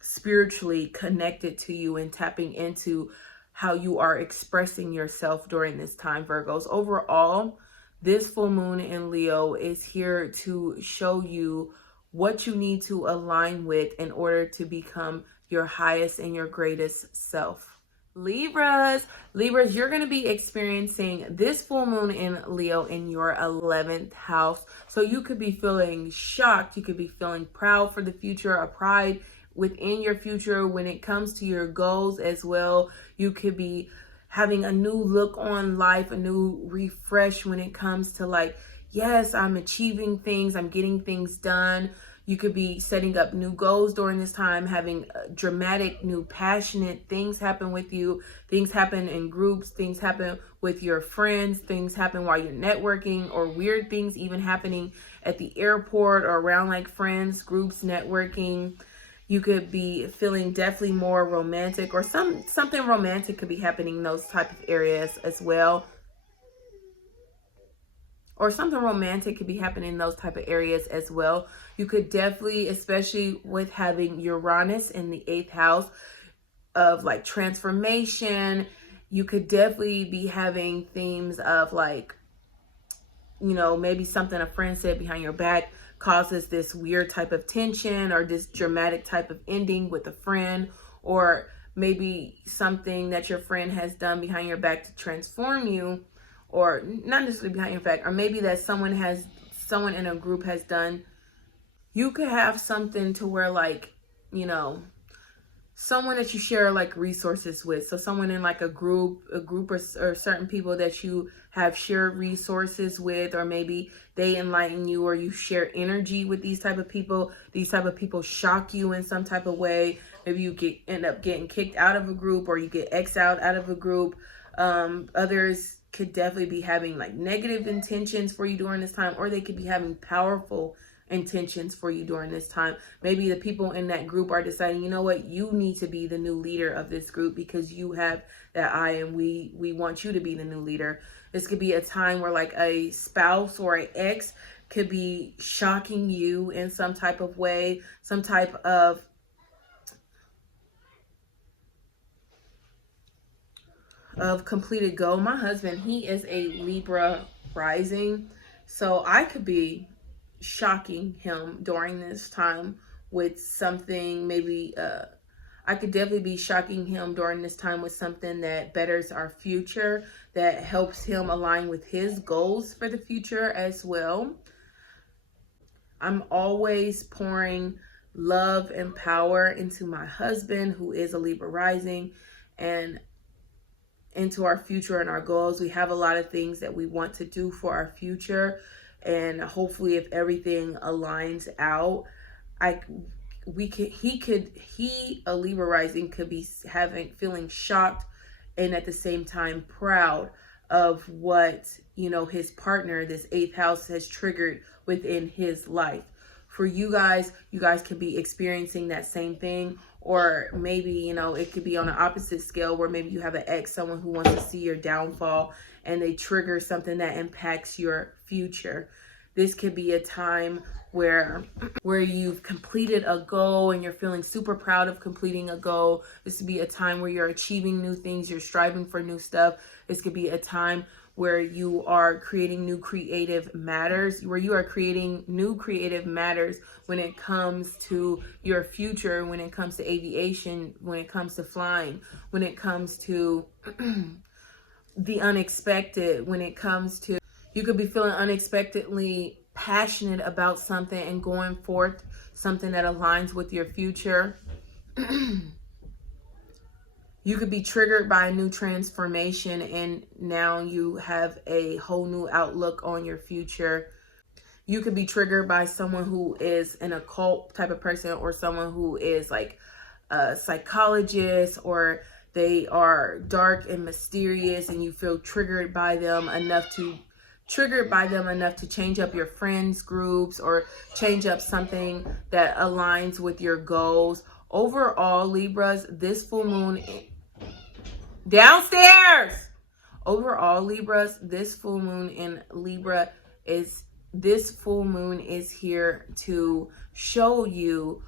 spiritually connected to you and tapping into how you are expressing yourself during this time, Virgos. Overall, this full moon in Leo is here to show you what you need to align with in order to become your highest and your greatest self. Libras, you're going to be experiencing this full moon in Leo in your 11th house. So you could be feeling shocked. You could be feeling proud for the future, a pride within your future when it comes to your goals as well. You could be having a new look on life, a new refresh when it comes to like, yes, I'm achieving things, I'm getting things done. You could be setting up new goals during this time, having dramatic, new, passionate things happen with you. Things happen in groups, things happen with your friends, things happen while you're networking, or weird things even happening at the airport or around like friends, groups, networking. You could be feeling definitely more romantic, or something romantic could be happening in those type of areas as well. Or something romantic could be happening in those type of areas as well. You could definitely, especially with having Uranus in the 8th house of like transformation, you could definitely be having themes of like, maybe something a friend said behind your back causes this weird type of tension, or this dramatic type of ending with a friend, or maybe something that your friend has done behind your back to transform you, or not necessarily behind your back, or maybe that someone in a group has done. You could have something to where like, someone that you share like resources with. So someone in like a group or certain people that you have shared resources with, or maybe they enlighten you, or you share energy with these type of people. These type of people shock you in some type of way. Maybe you end up getting kicked out of a group, or you get exiled out of a group. Others could definitely be having like negative intentions for you during this time, or they could be having powerful intentions for you during this time. Maybe the people in that group are deciding, you know what, you need to be the new leader of this group because you have that eye, and we want you to be the new leader. This could be a time where like a spouse or an ex could be shocking you in some type of way, some type of completed goal. My husband, he is a Libra rising, so I could be shocking him during this time with something. Maybe I could definitely be shocking him during this time with something that betters our future, that helps him align with his goals for the future as well. I'm always pouring love and power into my husband, who is a Libra rising, and into our future and our goals. We have a lot of things that we want to do for our future, and hopefully if everything aligns out, a Libra rising could be feeling shocked and at the same time proud of what, you know, his partner, this 8th house, has triggered within his life. For you guys could be experiencing that same thing, or maybe, you know, it could be on an opposite scale where maybe you have an ex, someone who wants to see your downfall, and they trigger something that impacts your future. This could be a time where you've completed a goal and you're feeling super proud of completing a goal. This could be a time where you're achieving new things, you're striving for new stuff. This could be a time where you are creating new creative matters, when it comes to your future, when it comes to aviation, when it comes to flying, when it comes to the unexpected, when it comes to, you could be feeling unexpectedly passionate about something and going forth something that aligns with your future. You could be triggered by a new transformation, and now you have a whole new outlook on your future. You could be triggered by someone who is an occult type of person, or someone who is like a psychologist, or they are dark and mysterious, and you feel triggered by them enough to change up your friends groups or change up something that aligns with your goals. Overall, Libras, this full moon downstairs. Overall, Libras, this full moon in Libra is here to show you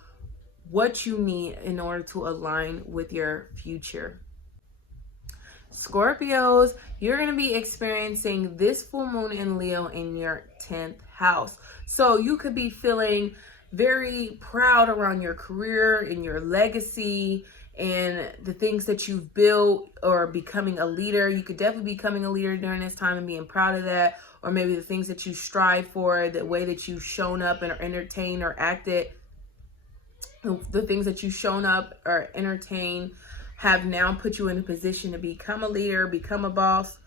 what you need in order to align with your future. Scorpios, you're going to be experiencing this full moon in Leo in your 10th house. So you could be feeling very proud around your career and your legacy and the things that you've built, or becoming a leader. You could definitely be becoming a leader during this time and being proud of that. Or maybe the things that you strive for, the way that you've shown up and entertained or acted, the things that you've shown up or entertained have now put you in a position to become a leader, become a boss.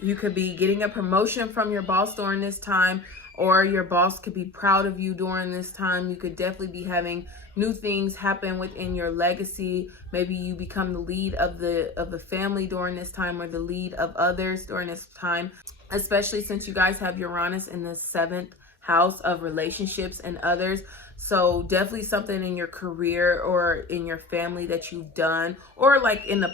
You could be getting a promotion from your boss during this time, or your boss could be proud of you during this time. You could definitely be having new things happen within your legacy. Maybe you become the lead of the family during this time, or the lead of others during this time, especially since you guys have Uranus in the 7th house of relationships and others. So definitely something in your career or in your family that you've done, or like in the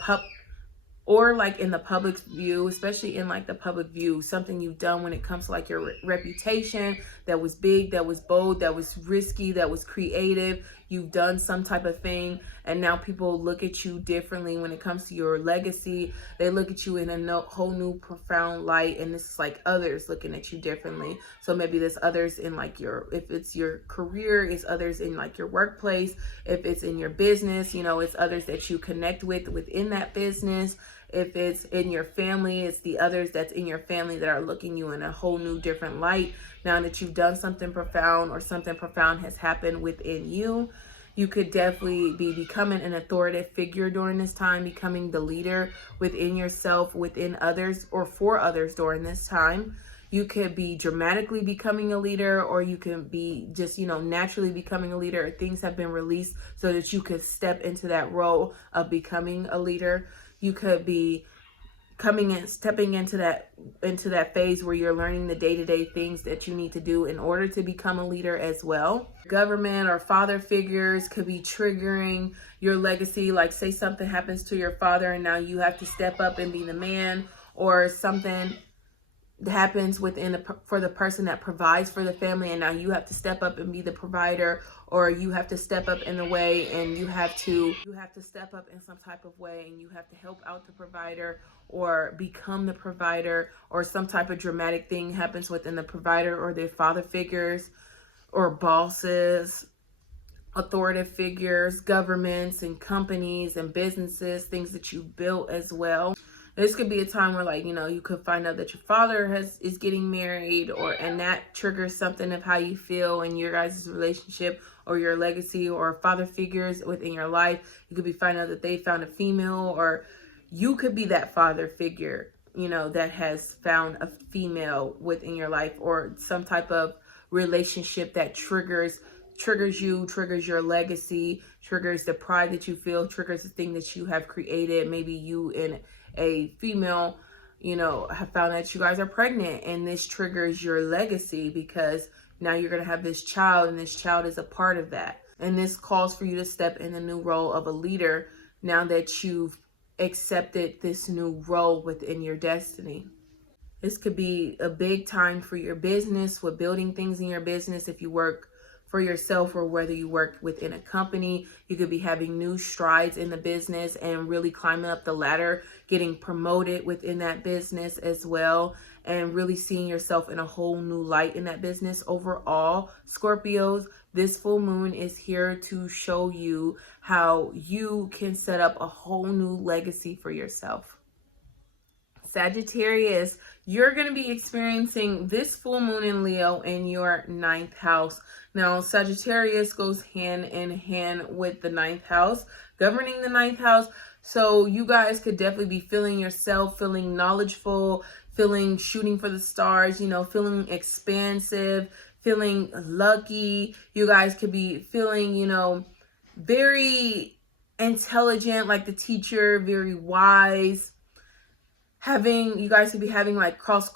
public view, especially in like the public view, something you've done when it comes to like your reputation that was big, that was bold, that was risky, that was creative. You've done some type of thing, and now people look at you differently when it comes to your legacy. They look at you in a whole new profound light, and this is like others looking at you differently. So maybe there's others in like if it's your career, it's others in like your workplace. If it's in your business, you know, it's others that you connect with within that business. If it's in your family, it's the others that's in your family that are looking you in a whole new different light. Now that you've done something profound, or something profound has happened within you, you could definitely be becoming an authoritative figure during this time, becoming the leader within yourself, within others, or for others during this time. You could be dramatically becoming a leader, or you can be just, you know, naturally becoming a leader, or things have been released so that you could step into that role of becoming a leader. You could be stepping into that phase where you're learning the day-to-day things that you need to do in order to become a leader as well. Government or father figures could be triggering your legacy. Like, say something happens to your father and now you have to step up and be the man, or something happens for the person that provides for the family, and now you have to step up and be the provider, or you have to step up in a way and you have to step up in some type of way and you have to help out the provider or become the provider, or some type of dramatic thing happens within the provider or their father figures or bosses, authoritative figures, governments and companies and businesses, things that you built as well. This could be a time where, like, you could find out that your father is getting married, and that triggers something of how you feel in your guys' relationship or your legacy, or father figures within your life. You could be finding out that they found a female, or you could be that father figure, that has found a female within your life, or some type of relationship that triggers you, triggers your legacy, triggers the pride that you feel, triggers the thing that you have created. Maybe you and a female, have found that you guys are pregnant, and this triggers your legacy because now you're going to have this child, and this child is a part of that. And this calls for you to step in the new role of a leader now that you've accepted this new role within your destiny. This could be a big time for your business, with building things in your business. If you work for yourself or whether you work within a company, you could be having new strides in the business and really climbing up the ladder, getting promoted within that business as well, and really seeing yourself in a whole new light in that business. Overall, Scorpios, this full moon is here to show you how you can set up a whole new legacy for yourself. Sagittarius, you're going to be experiencing this full moon in Leo in your 9th house. Now, Sagittarius goes hand in hand with the 9th house, governing the 9th house. So you guys could definitely be feeling yourself, feeling knowledgeful, feeling shooting for the stars, feeling expansive, feeling lucky. You guys could be feeling, very intelligent, like the teacher, very wise. You guys could be having like cross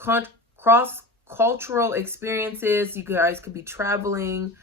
cultural experiences. You guys could be traveling,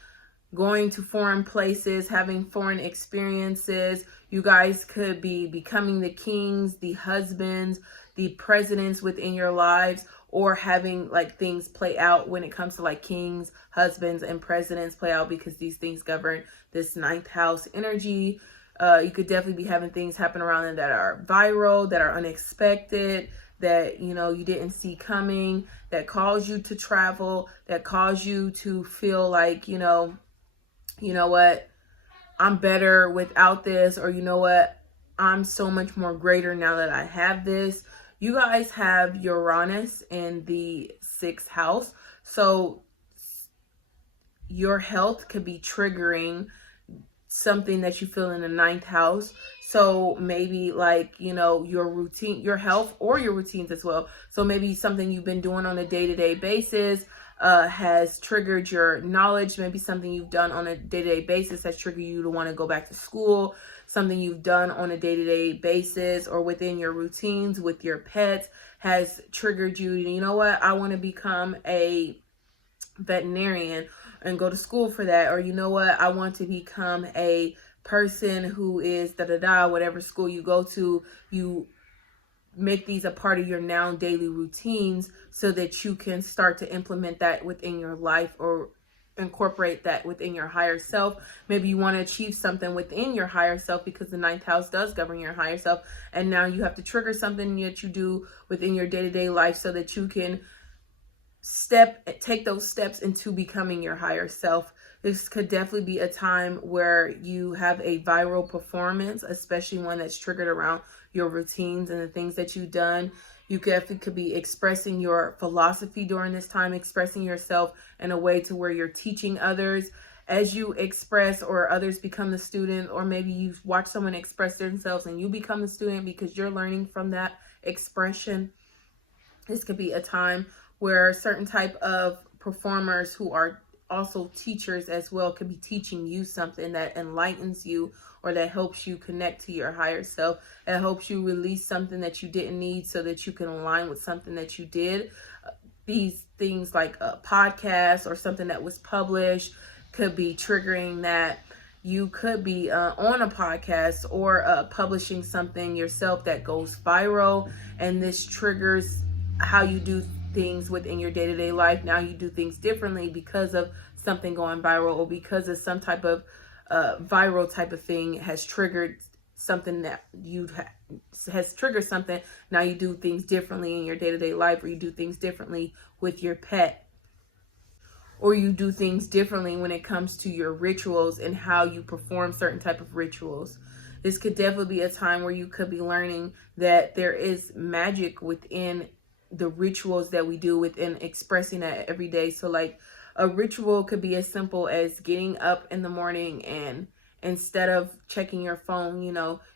going to foreign places, having foreign experiences. You guys could be becoming the kings, the husbands, the presidents within your lives, or having like things play out when it comes to like kings, husbands, and presidents play out, because these things govern this 9th house energy. You could definitely be having things happen around them that are viral, that are unexpected, that, you didn't see coming, that cause you to travel, that cause you to feel like, you know what, I'm better without this, or you know what, I'm so much more greater now that I have this. You guys have Uranus in the 6th house. So your health could be triggering something that you feel in the 9th house. So maybe like, your routine, your health, or your routines as well. So maybe something you've been doing on a day-to-day basis has triggered your knowledge. Maybe something you've done on a day-to-day basis has triggered you to want to go back to school. Something you've done on a day-to-day basis or within your routines with your pets has triggered you. You know what? I want to become a veterinarian and go to school for that. Or you know what? I want to become a person who is whatever school you go to. You make these a part of your now daily routines so that you can start to implement that within your life, or incorporate that within your higher self. Maybe you want to achieve something within your higher self, because the 9th house does govern your higher self. And now you have to trigger something that you do within your day-to-day life so that you can take those steps into becoming your higher self. This could definitely be a time where you have a viral performance, especially one that's triggered around your routines and the things that you've done. You could be expressing your philosophy during this time, expressing yourself in a way to where you're teaching others as you express, or others become the student, or maybe you watch someone express themselves and you become the student because you're learning from that expression. This could be a time where certain type of performers who are also teachers as well could be teaching you something that enlightens you, or that helps you connect to your higher self, that helps you release something that you didn't need so that you can align with something that you did. These things like a podcast or something that was published could be triggering that. You could be on a podcast or publishing something yourself that goes viral, and this triggers how you do things within your day-to-day life. Now you do things differently because of something going viral, or because of some type of viral type of thing has triggered something that has triggered something. Now you do things differently in your day-to-day life, or you do things differently with your pet, or you do things differently when it comes to your rituals and how you perform certain type of rituals. This could definitely be a time where you could be learning that there is magic within the rituals that we do, within expressing that every day. So like a ritual could be as simple as getting up in the morning, and instead of checking your phone,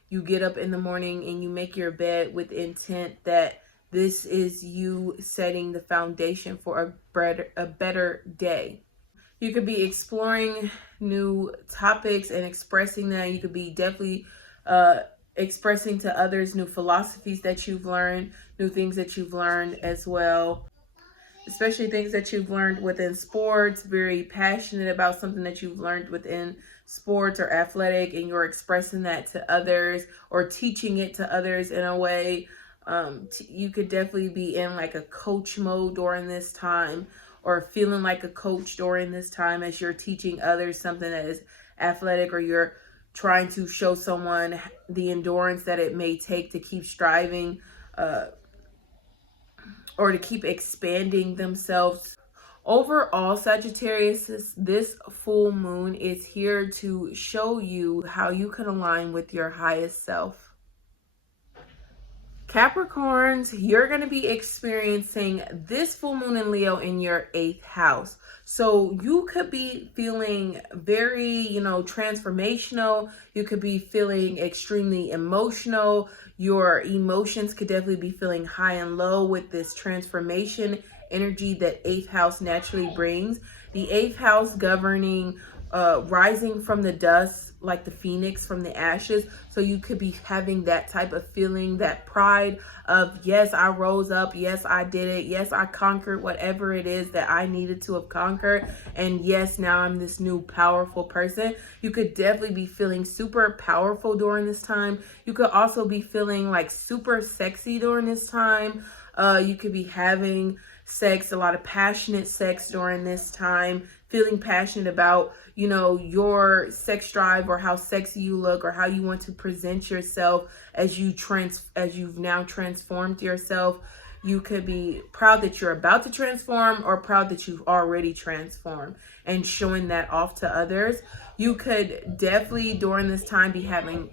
you get up in the morning and you make your bed with intent that this is you setting the foundation for a better day. You could be exploring new topics and expressing that. You could be definitely expressing to others new philosophies that you've learned, new things that you've learned as well, especially things that you've learned within sports, very passionate about something that you've learned within sports or athletic, and you're expressing that to others or teaching it to others in a way. You could definitely be in like a coach mode during this time, or feeling like a coach during this time as you're teaching others something that is athletic, or you're trying to show someone the endurance that it may take to keep striving, or to keep expanding themselves. Overall, Sagittarius, this full moon is here to show you how you can align with your highest self. Capricorns, you're going to be experiencing this full moon in Leo in your 8th house. So you could be feeling very, transformational. You could be feeling extremely emotional. Your emotions could definitely be feeling high and low with this transformation energy that 8th house naturally brings. The 8th house governing rising from the dust, like the phoenix from the ashes. So you could be having that type of feeling, that pride of, yes, I rose up. Yes, I did it. Yes, I conquered whatever it is that I needed to have conquered. And yes, now I'm this new powerful person. You could definitely be feeling super powerful during this time. You could also be feeling like super sexy during this time. You could be having sex, a lot of passionate sex during this time, feeling passionate about, your sex drive, or how sexy you look, or how you want to present yourself as you've now transformed yourself. You could be proud that you're about to transform, or proud that you've already transformed and showing that off to others. You could definitely during this time be having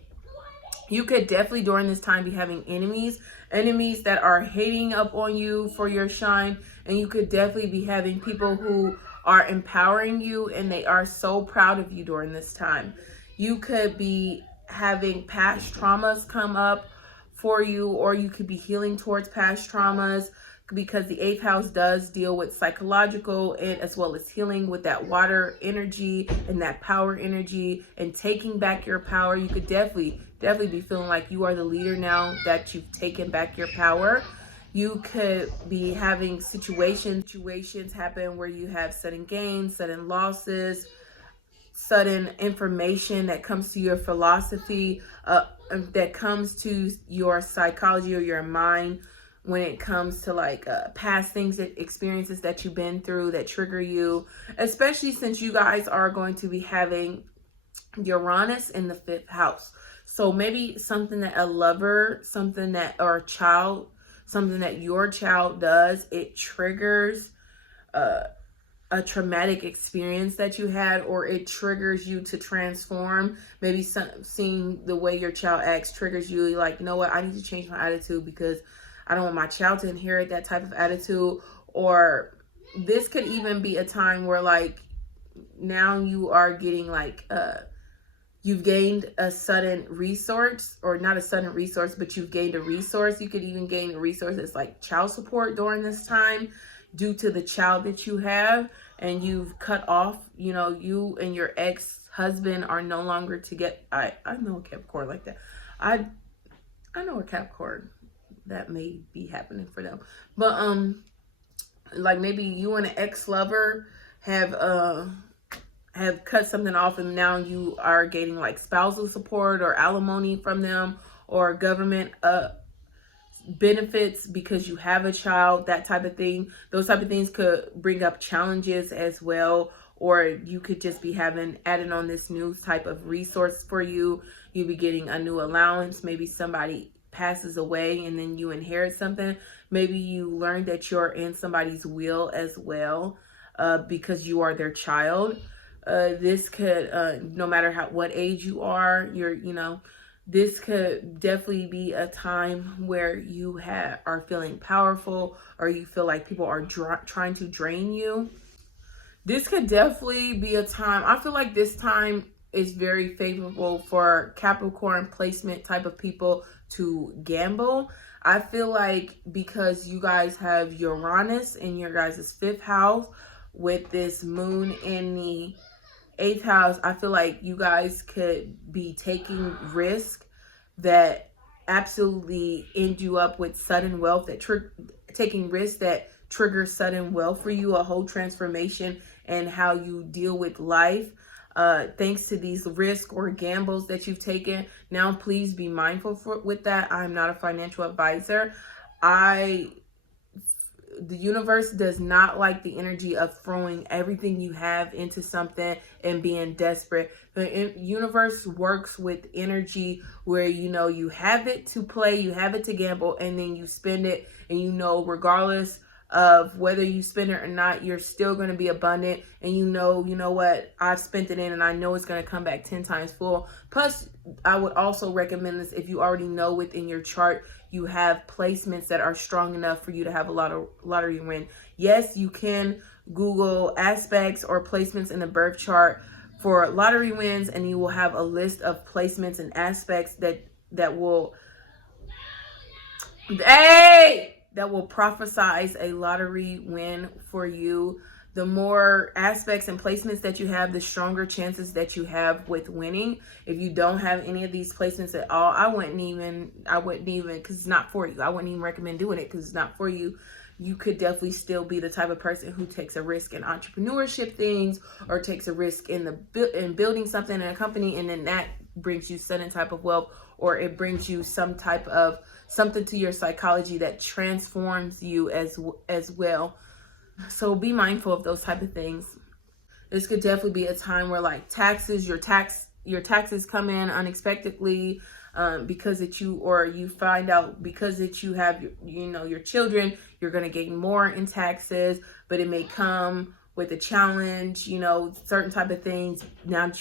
enemies that are hating up on you for your shine. And you could definitely be having people who are empowering you, and they are so proud of you during this time. You could be having past traumas come up for you, or you could be healing towards past traumas, because the 8th house does deal with psychological and as well as healing with that water energy and that power energy and taking back your power. You could definitely be feeling like you are the leader now that you've taken back your power. You could be having situations happen where you have sudden gains, sudden losses, sudden information that comes to your philosophy, that comes to your psychology or your mind, when it comes to like past things, experiences that you've been through that trigger you, especially since you guys are going to be having Uranus in the 5th house. So maybe something that a lover, something that your child does, it triggers a traumatic experience that you had, or it triggers you to transform. Maybe seeing the way your child acts triggers you. You're like, you know what, I need to change my attitude because I don't want my child to inherit that type of attitude. Or this could even be a time where like now you are getting like you've gained a sudden resource, or not a sudden resource, but you've gained a resource. You could even gain a resource that's like child support during this time due to the child that you have, and you've cut off, you and your ex-husband are no longer together. I know a Capricorn like that. I know a Capricorn that may be happening for them. But like maybe you and an ex-lover have cut something off, and now you are getting like spousal support or alimony from them, or government benefits because you have a child, that type of thing. Those type of things could bring up challenges as well. Or you could just be adding on this new type of resource for you. You'll be getting a new allowance. Maybe somebody passes away and then you inherit something. Maybe you learn that you're in somebody's will as well, because you are their child. This could, no matter what age you are, this could definitely be a time where you are feeling powerful, or you feel like people are trying to drain you. This could definitely be a time. I feel like this time is very favorable for Capricorn placement type of people to gamble. I feel like because you guys have Uranus in your guys' fifth house with this moon in the eighth house, I feel like you guys could be taking risk that absolutely end you up with sudden wealth, taking risks that trigger sudden wealth for you, a whole transformation and how you deal with life, thanks to these risks or gambles that you've taken. Now, please be mindful with that. I'm not a financial advisor. The universe does not like the energy of throwing everything you have into something and being desperate. The universe works with energy where, you have it to play, you have it to gamble, and then you spend it, and regardless of whether you spend it or not, you're still going to be abundant. And you know what, I've spent it in and I know it's going to come back 10 times full. Plus, I would also recommend this if you already know within your chart you have placements that are strong enough for you to have a lot of lottery win. Yes, you can Google aspects or placements in the birth chart for lottery wins, and you will have a list of placements and aspects that will prophesize a lottery win for you. The more aspects and placements that you have, the stronger chances that you have with winning. If you don't have any of these placements at all, I wouldn't even, because it's not for you. I wouldn't even recommend doing it because it's not for you. You could definitely still be the type of person who takes a risk in entrepreneurship things, or takes a risk in building something in a company, and then that brings you sudden type of wealth, or it brings you some type of something to your psychology that transforms you as well. So be mindful of those type of things. This could definitely be a time where, like, your taxes come in unexpectedly, because you find out because you have your children, you're going to gain more in taxes, but it may come with a challenge, certain type of things. Now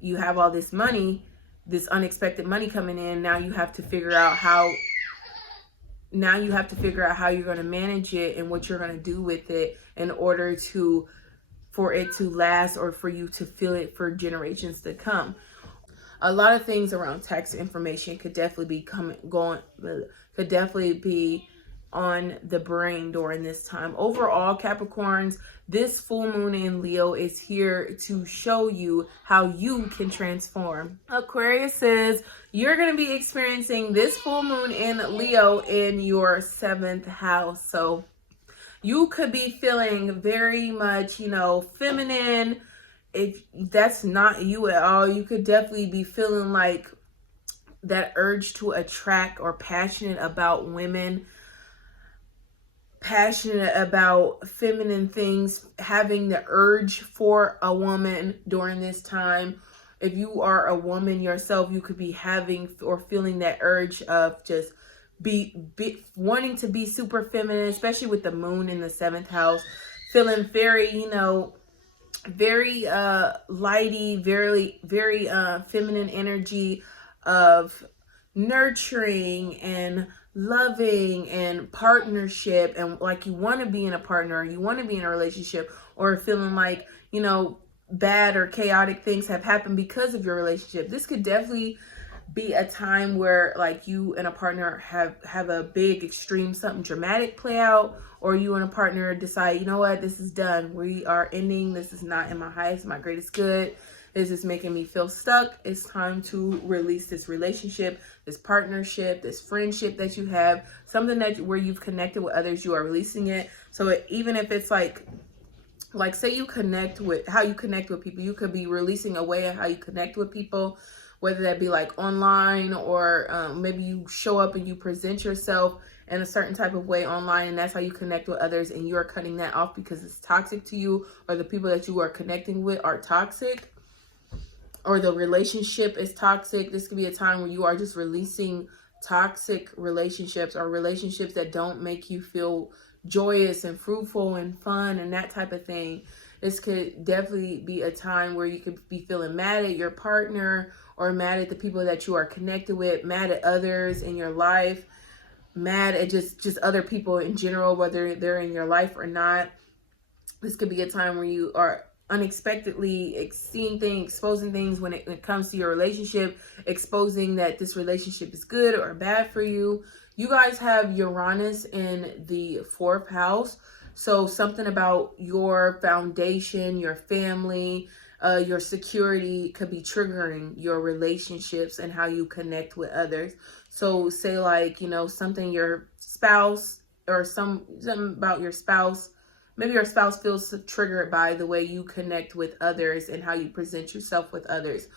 you have all this money, this unexpected money coming in. Now you have to figure out how you're going to manage it and what you're going to do with it in order for it to last, or for you to feel it for generations to come. A lot of things around tax information could definitely be on the brain during this time. Overall, Capricorns, this full moon in Leo is here to show you how you can transform. Aquarius says you're going to be experiencing this full moon in Leo in your seventh house. So you could be feeling very much, feminine. If that's not you at all, you could definitely be feeling like that urge to attract, or passionate about women, passionate about feminine things, having the urge for a woman during this time. If you are a woman yourself, you could be having or feeling that urge of just be wanting to be super feminine, especially with the moon in the seventh house, feeling very, very lighty, very feminine energy of nurturing and loving and partnership, and like you want to be in a partner, you want to be in a relationship, or feeling like bad or chaotic things have happened because of your relationship. This could definitely be a time where, like, you and a partner have a big extreme something dramatic play out, or you and a partner decide, this is done, we are ending, this is not in my highest, my greatest good, this is making me feel stuck, it's time to release this relationship, this partnership, this friendship that you have, something where you've connected with others, you are releasing it. So even if it's like say you connect with how you connect with people, you could be releasing a way of how you connect with people, whether that be like online or maybe you show up and you present yourself in a certain type of way online, and that's how you connect with others, and you're cutting that off because it's toxic to you, or the people that you are connecting with are toxic, or the relationship is toxic. This could be a time where you are just releasing toxic relationships, or relationships that don't make you feel joyous and fruitful and fun and that type of thing. This could definitely be a time where you could be feeling mad at your partner, or mad at the people that you are connected with, mad at others in your life, mad at just other people in general, whether they're in your life or not. This could be a time where you are unexpectedly seeing things, exposing things when it comes to your relationship, exposing that this relationship is good or bad for you. You guys have Uranus in the 4th house. So something about your foundation, your family, your security could be triggering your relationships and how you connect with others. So say like, you know, something your spouse, or something about your spouse. Maybe your spouse feels triggered by the way you connect with others and how you present yourself with others,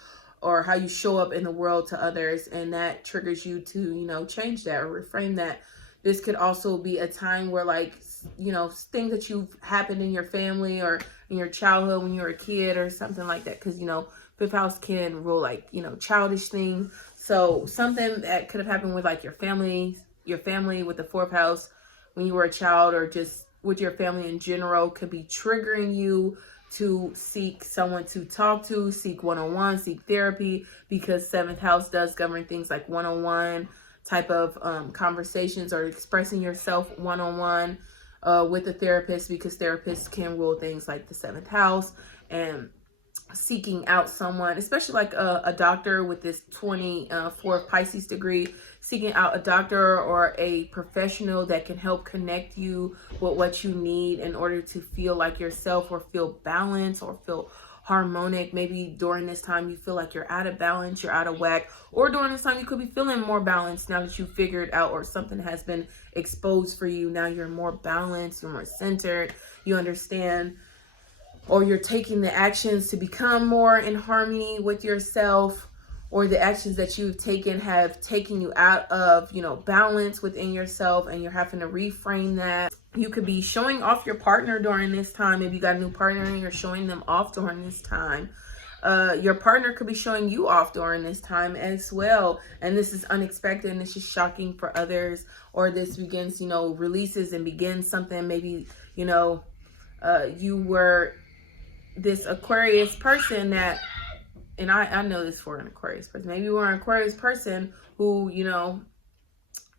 or how you show up in the world to others, and that triggers you to, you know, change that or reframe that. This could also be a time where, like, you know, things that you've happened in your family or in your childhood when you were a kid or something like that, because, you know, 5th house can rule, like, you know, childish things. So something that could have happened with like your family with the 4th house when you were a child, or just with your family in general, could be triggering you to seek someone to talk to, seek one-on-one, seek therapy, because 7th house does govern things like one-on-one type of conversations, or expressing yourself one-on-one with a therapist, because therapists can rule things like the 7th house. And seeking out someone, especially like a doctor with this 24th Pisces degree, seeking out a doctor or a professional that can help connect you with what you need in order to feel like yourself, or feel balanced, or feel harmonic. Maybe during this time you feel like you're out of balance, you're out of whack, or during this time you could be feeling more balanced now that you figured out, or something has been exposed for you. Now you're more balanced, you're more centered, you understand, or you're taking the actions to become more in harmony with yourself, or the actions that you've taken have taken you out of, you know, balance within yourself, and you're having to reframe that. You could be showing off your partner during this time. Maybe you got a new partner and you're showing them off during this time. Your partner could be showing you off during this time as well. And this is unexpected, and it's just shocking for others. Or this begins, you know, releases and begins something. Maybe, you know, you were this Aquarius person that, and I know this for an Aquarius person. Maybe you were an Aquarius person who, you know,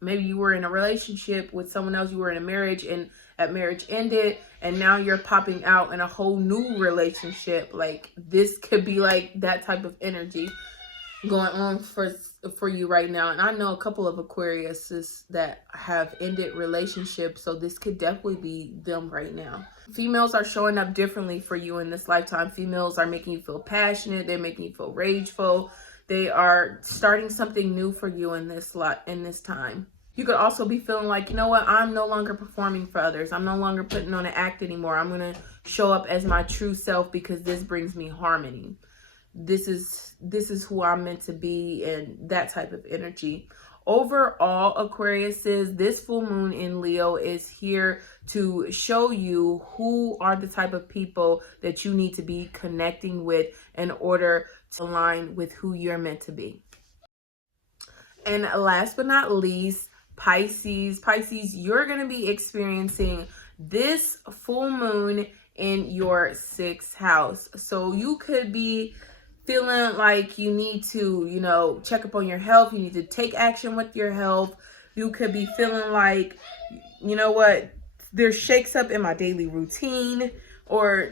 maybe you were in a relationship with someone else, you were in a marriage, and that marriage ended, and now you're popping out in a whole new relationship. Like, this could be like that type of energy going on for you right now. And I know a couple of Aquariuses that have ended relationships, so this could definitely be them right now. Females are showing up differently for you in this lifetime. Females are making you feel passionate, they're making you feel rageful, they are starting something new for you in this time. You could also be feeling like, you know what, I'm no longer performing for others, I'm no longer putting on an act anymore, I'm gonna show up as my true self because this brings me harmony. This is who I'm meant to be, and that type of energy. Overall, Aquariuses, this full moon in Leo is here to show you who are the type of people that you need to be connecting with in order to align with who you're meant to be. And last but not least, Pisces. Pisces, you're going to be experiencing this full moon in your 6th house. So you could be feeling like you need to, you know, check up on your health. You need to take action with your health. You could be feeling like, you know what, there's shakes up in my daily routine. Or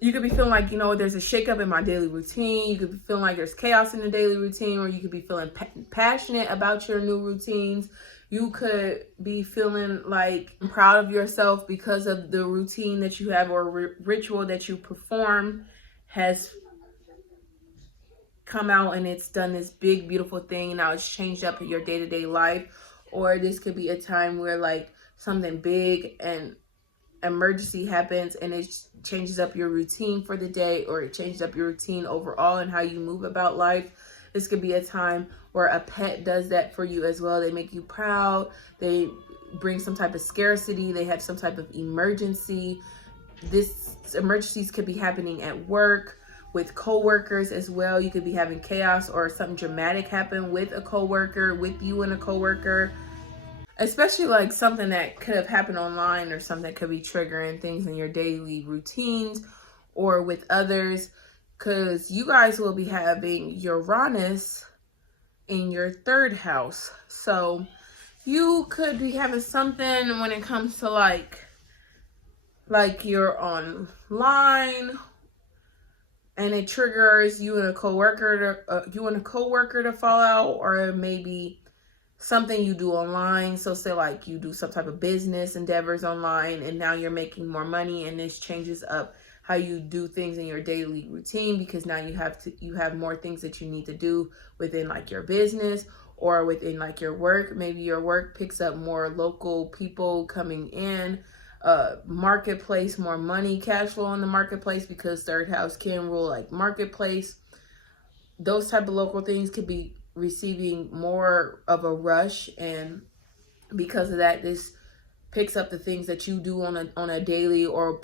you could be feeling like, you know, there's a shake up in my daily routine. You could be feeling like there's chaos in the daily routine, or you could be feeling passionate about your new routines. You could be feeling like proud of yourself because of the routine that you have, or ritual that you perform has come out and it's done this big beautiful thing, and now it's changed up your day-to-day life. Or this could be a time where like something big and emergency happens and it changes up your routine for the day, or it changes up your routine overall and how you move about life. This could be a time where a pet does that for you as well. They make you proud. They bring some type of scarcity. They have some type of emergency. This emergencies could be happening at work, with coworkers as well. You could be having chaos or something dramatic happen with a coworker, with you and a coworker. Especially like something that could have happened online, or something that could be triggering things in your daily routines or with others, because you guys will be having Uranus in your third house. So you could be having something when it comes to like you're online and it triggers you and a coworker to fall out, or maybe something you do online. So say like you do some type of business endeavors online and now you're making more money, and this changes up how you do things in your daily routine, because now you have more things that you need to do within like your business or within like your work. Maybe your work picks up more local people coming in, marketplace, more money, cash flow in the marketplace, because third house can rule like marketplace. Those type of local things could be receiving more of a rush, and because of that, this picks up the things that you do on a daily, or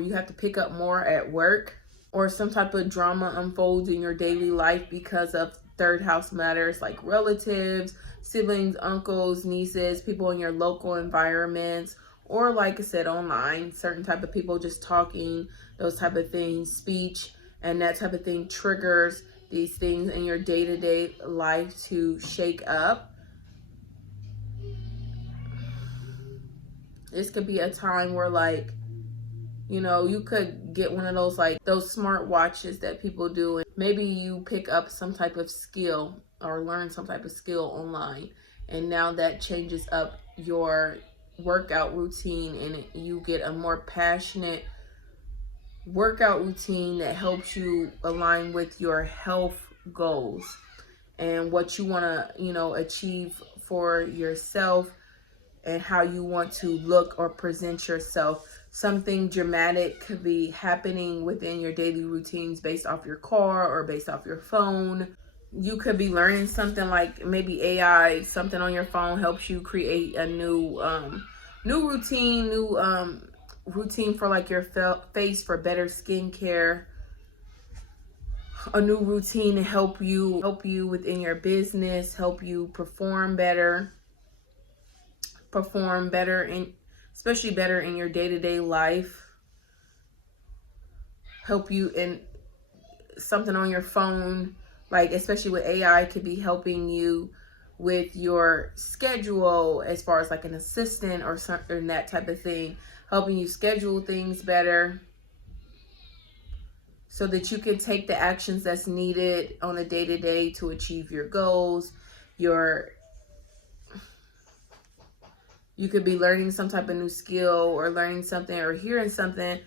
you have to pick up more at work, or some type of drama unfolds in your daily life because of third house matters, like relatives, siblings, uncles, nieces, people in your local environments, or like I said, online, certain type of people just talking, those type of things, speech, and that type of thing triggers these things in your day-to-day life to shake up. This could be a time where like, you know, you could get one of those like those smart watches that people do, and maybe you pick up some type of skill or learn some type of skill online, and now that changes up your workout routine, and you get a more passionate workout routine that helps you align with your health goals and what you want to, you know, achieve for yourself, and how you want to look or present yourself. Something dramatic could be happening within your daily routines based off your car or based off your phone. You could be learning something like maybe AI, something on your phone helps you create a new routine for like your face, for better skincare, a new routine to help you within your business, help you perform better especially better in your day-to-day life, help you in something on your phone, like especially with AI, could be helping you with your schedule as far as like an assistant or something, that type of thing, helping you schedule things better so that you can take the actions that's needed on a day-to-day to achieve your goals. You could be learning some type of new skill, or learning something, or hearing something,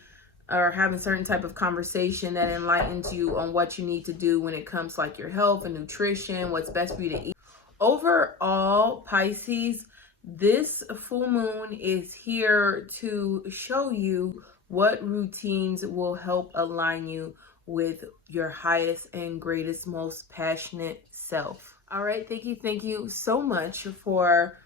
or having certain type of conversation that enlightens you on what you need to do when it comes to like your health and nutrition, what's best for you to eat. Overall, Pisces, this full moon is here to show you what routines will help align you with your highest and greatest, most passionate self. All right, thank you so much for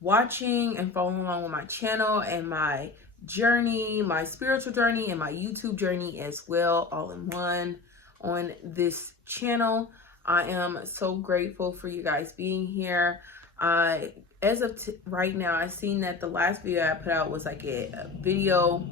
watching and following along with my channel and my journey, my spiritual journey, and my YouTube journey as well, all in one on this channel. I am so grateful for you guys being here. As of right now, I've seen that the last video I put out was like a video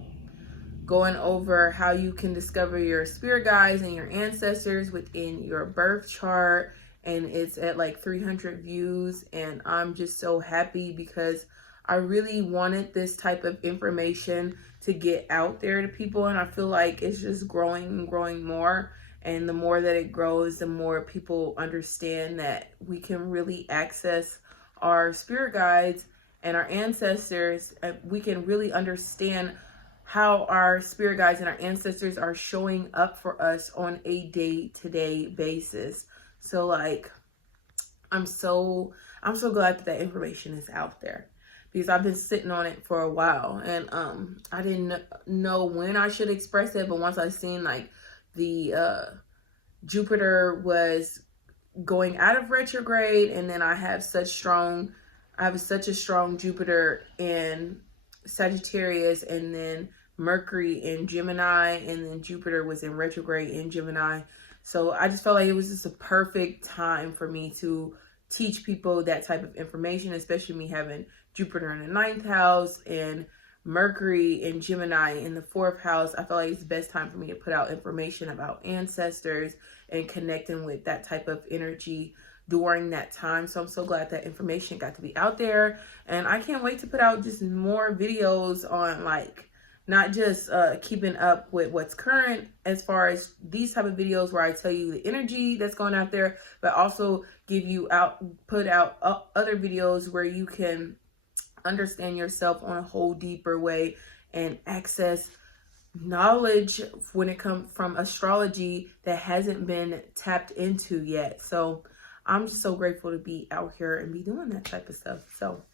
going over how you can discover your spirit guides and your ancestors within your birth chart, and it's at like 300 views, and I'm just so happy because I really wanted this type of information to get out there to people, and I feel like it's just growing and growing more, and the more that it grows, the more people understand that we can really access our spirit guides and our ancestors. We can really understand how our spirit guides and our ancestors are showing up for us on a day-to-day basis. So like, I'm so glad that information is out there. because I've been sitting on it for a while, and I didn't know when I should express it, but once I seen like the Jupiter was going out of retrograde, and then I have such a strong Jupiter in Sagittarius, and then Mercury in Gemini, and then Jupiter was in retrograde in Gemini. So I just felt like it was just a perfect time for me to teach people that type of information, especially me having Jupiter in the 9th house and Mercury in Gemini in the 4th house. I felt like it's the best time for me to put out information about ancestors and connecting with that type of energy during that time. So I'm so glad that information got to be out there, and I can't wait to put out just more videos on like not just keeping up with what's current as far as these type of videos where I tell you the energy that's going out there, but also put out other videos where you can understand yourself on a whole deeper way and access knowledge when it comes from astrology that hasn't been tapped into yet. So I'm just so grateful to be out here and be doing that type of stuff. So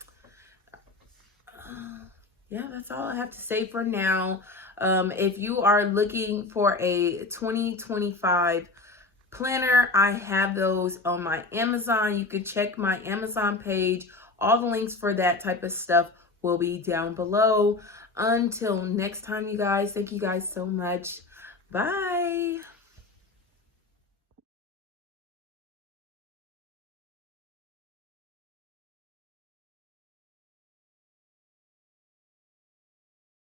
yeah, that's all I have to say for now. If you are looking for a 2025 planner, I have those on my Amazon. You can check my Amazon page. All the links for that type of stuff will be down below. Until next time, you guys, thank you guys so much. Bye.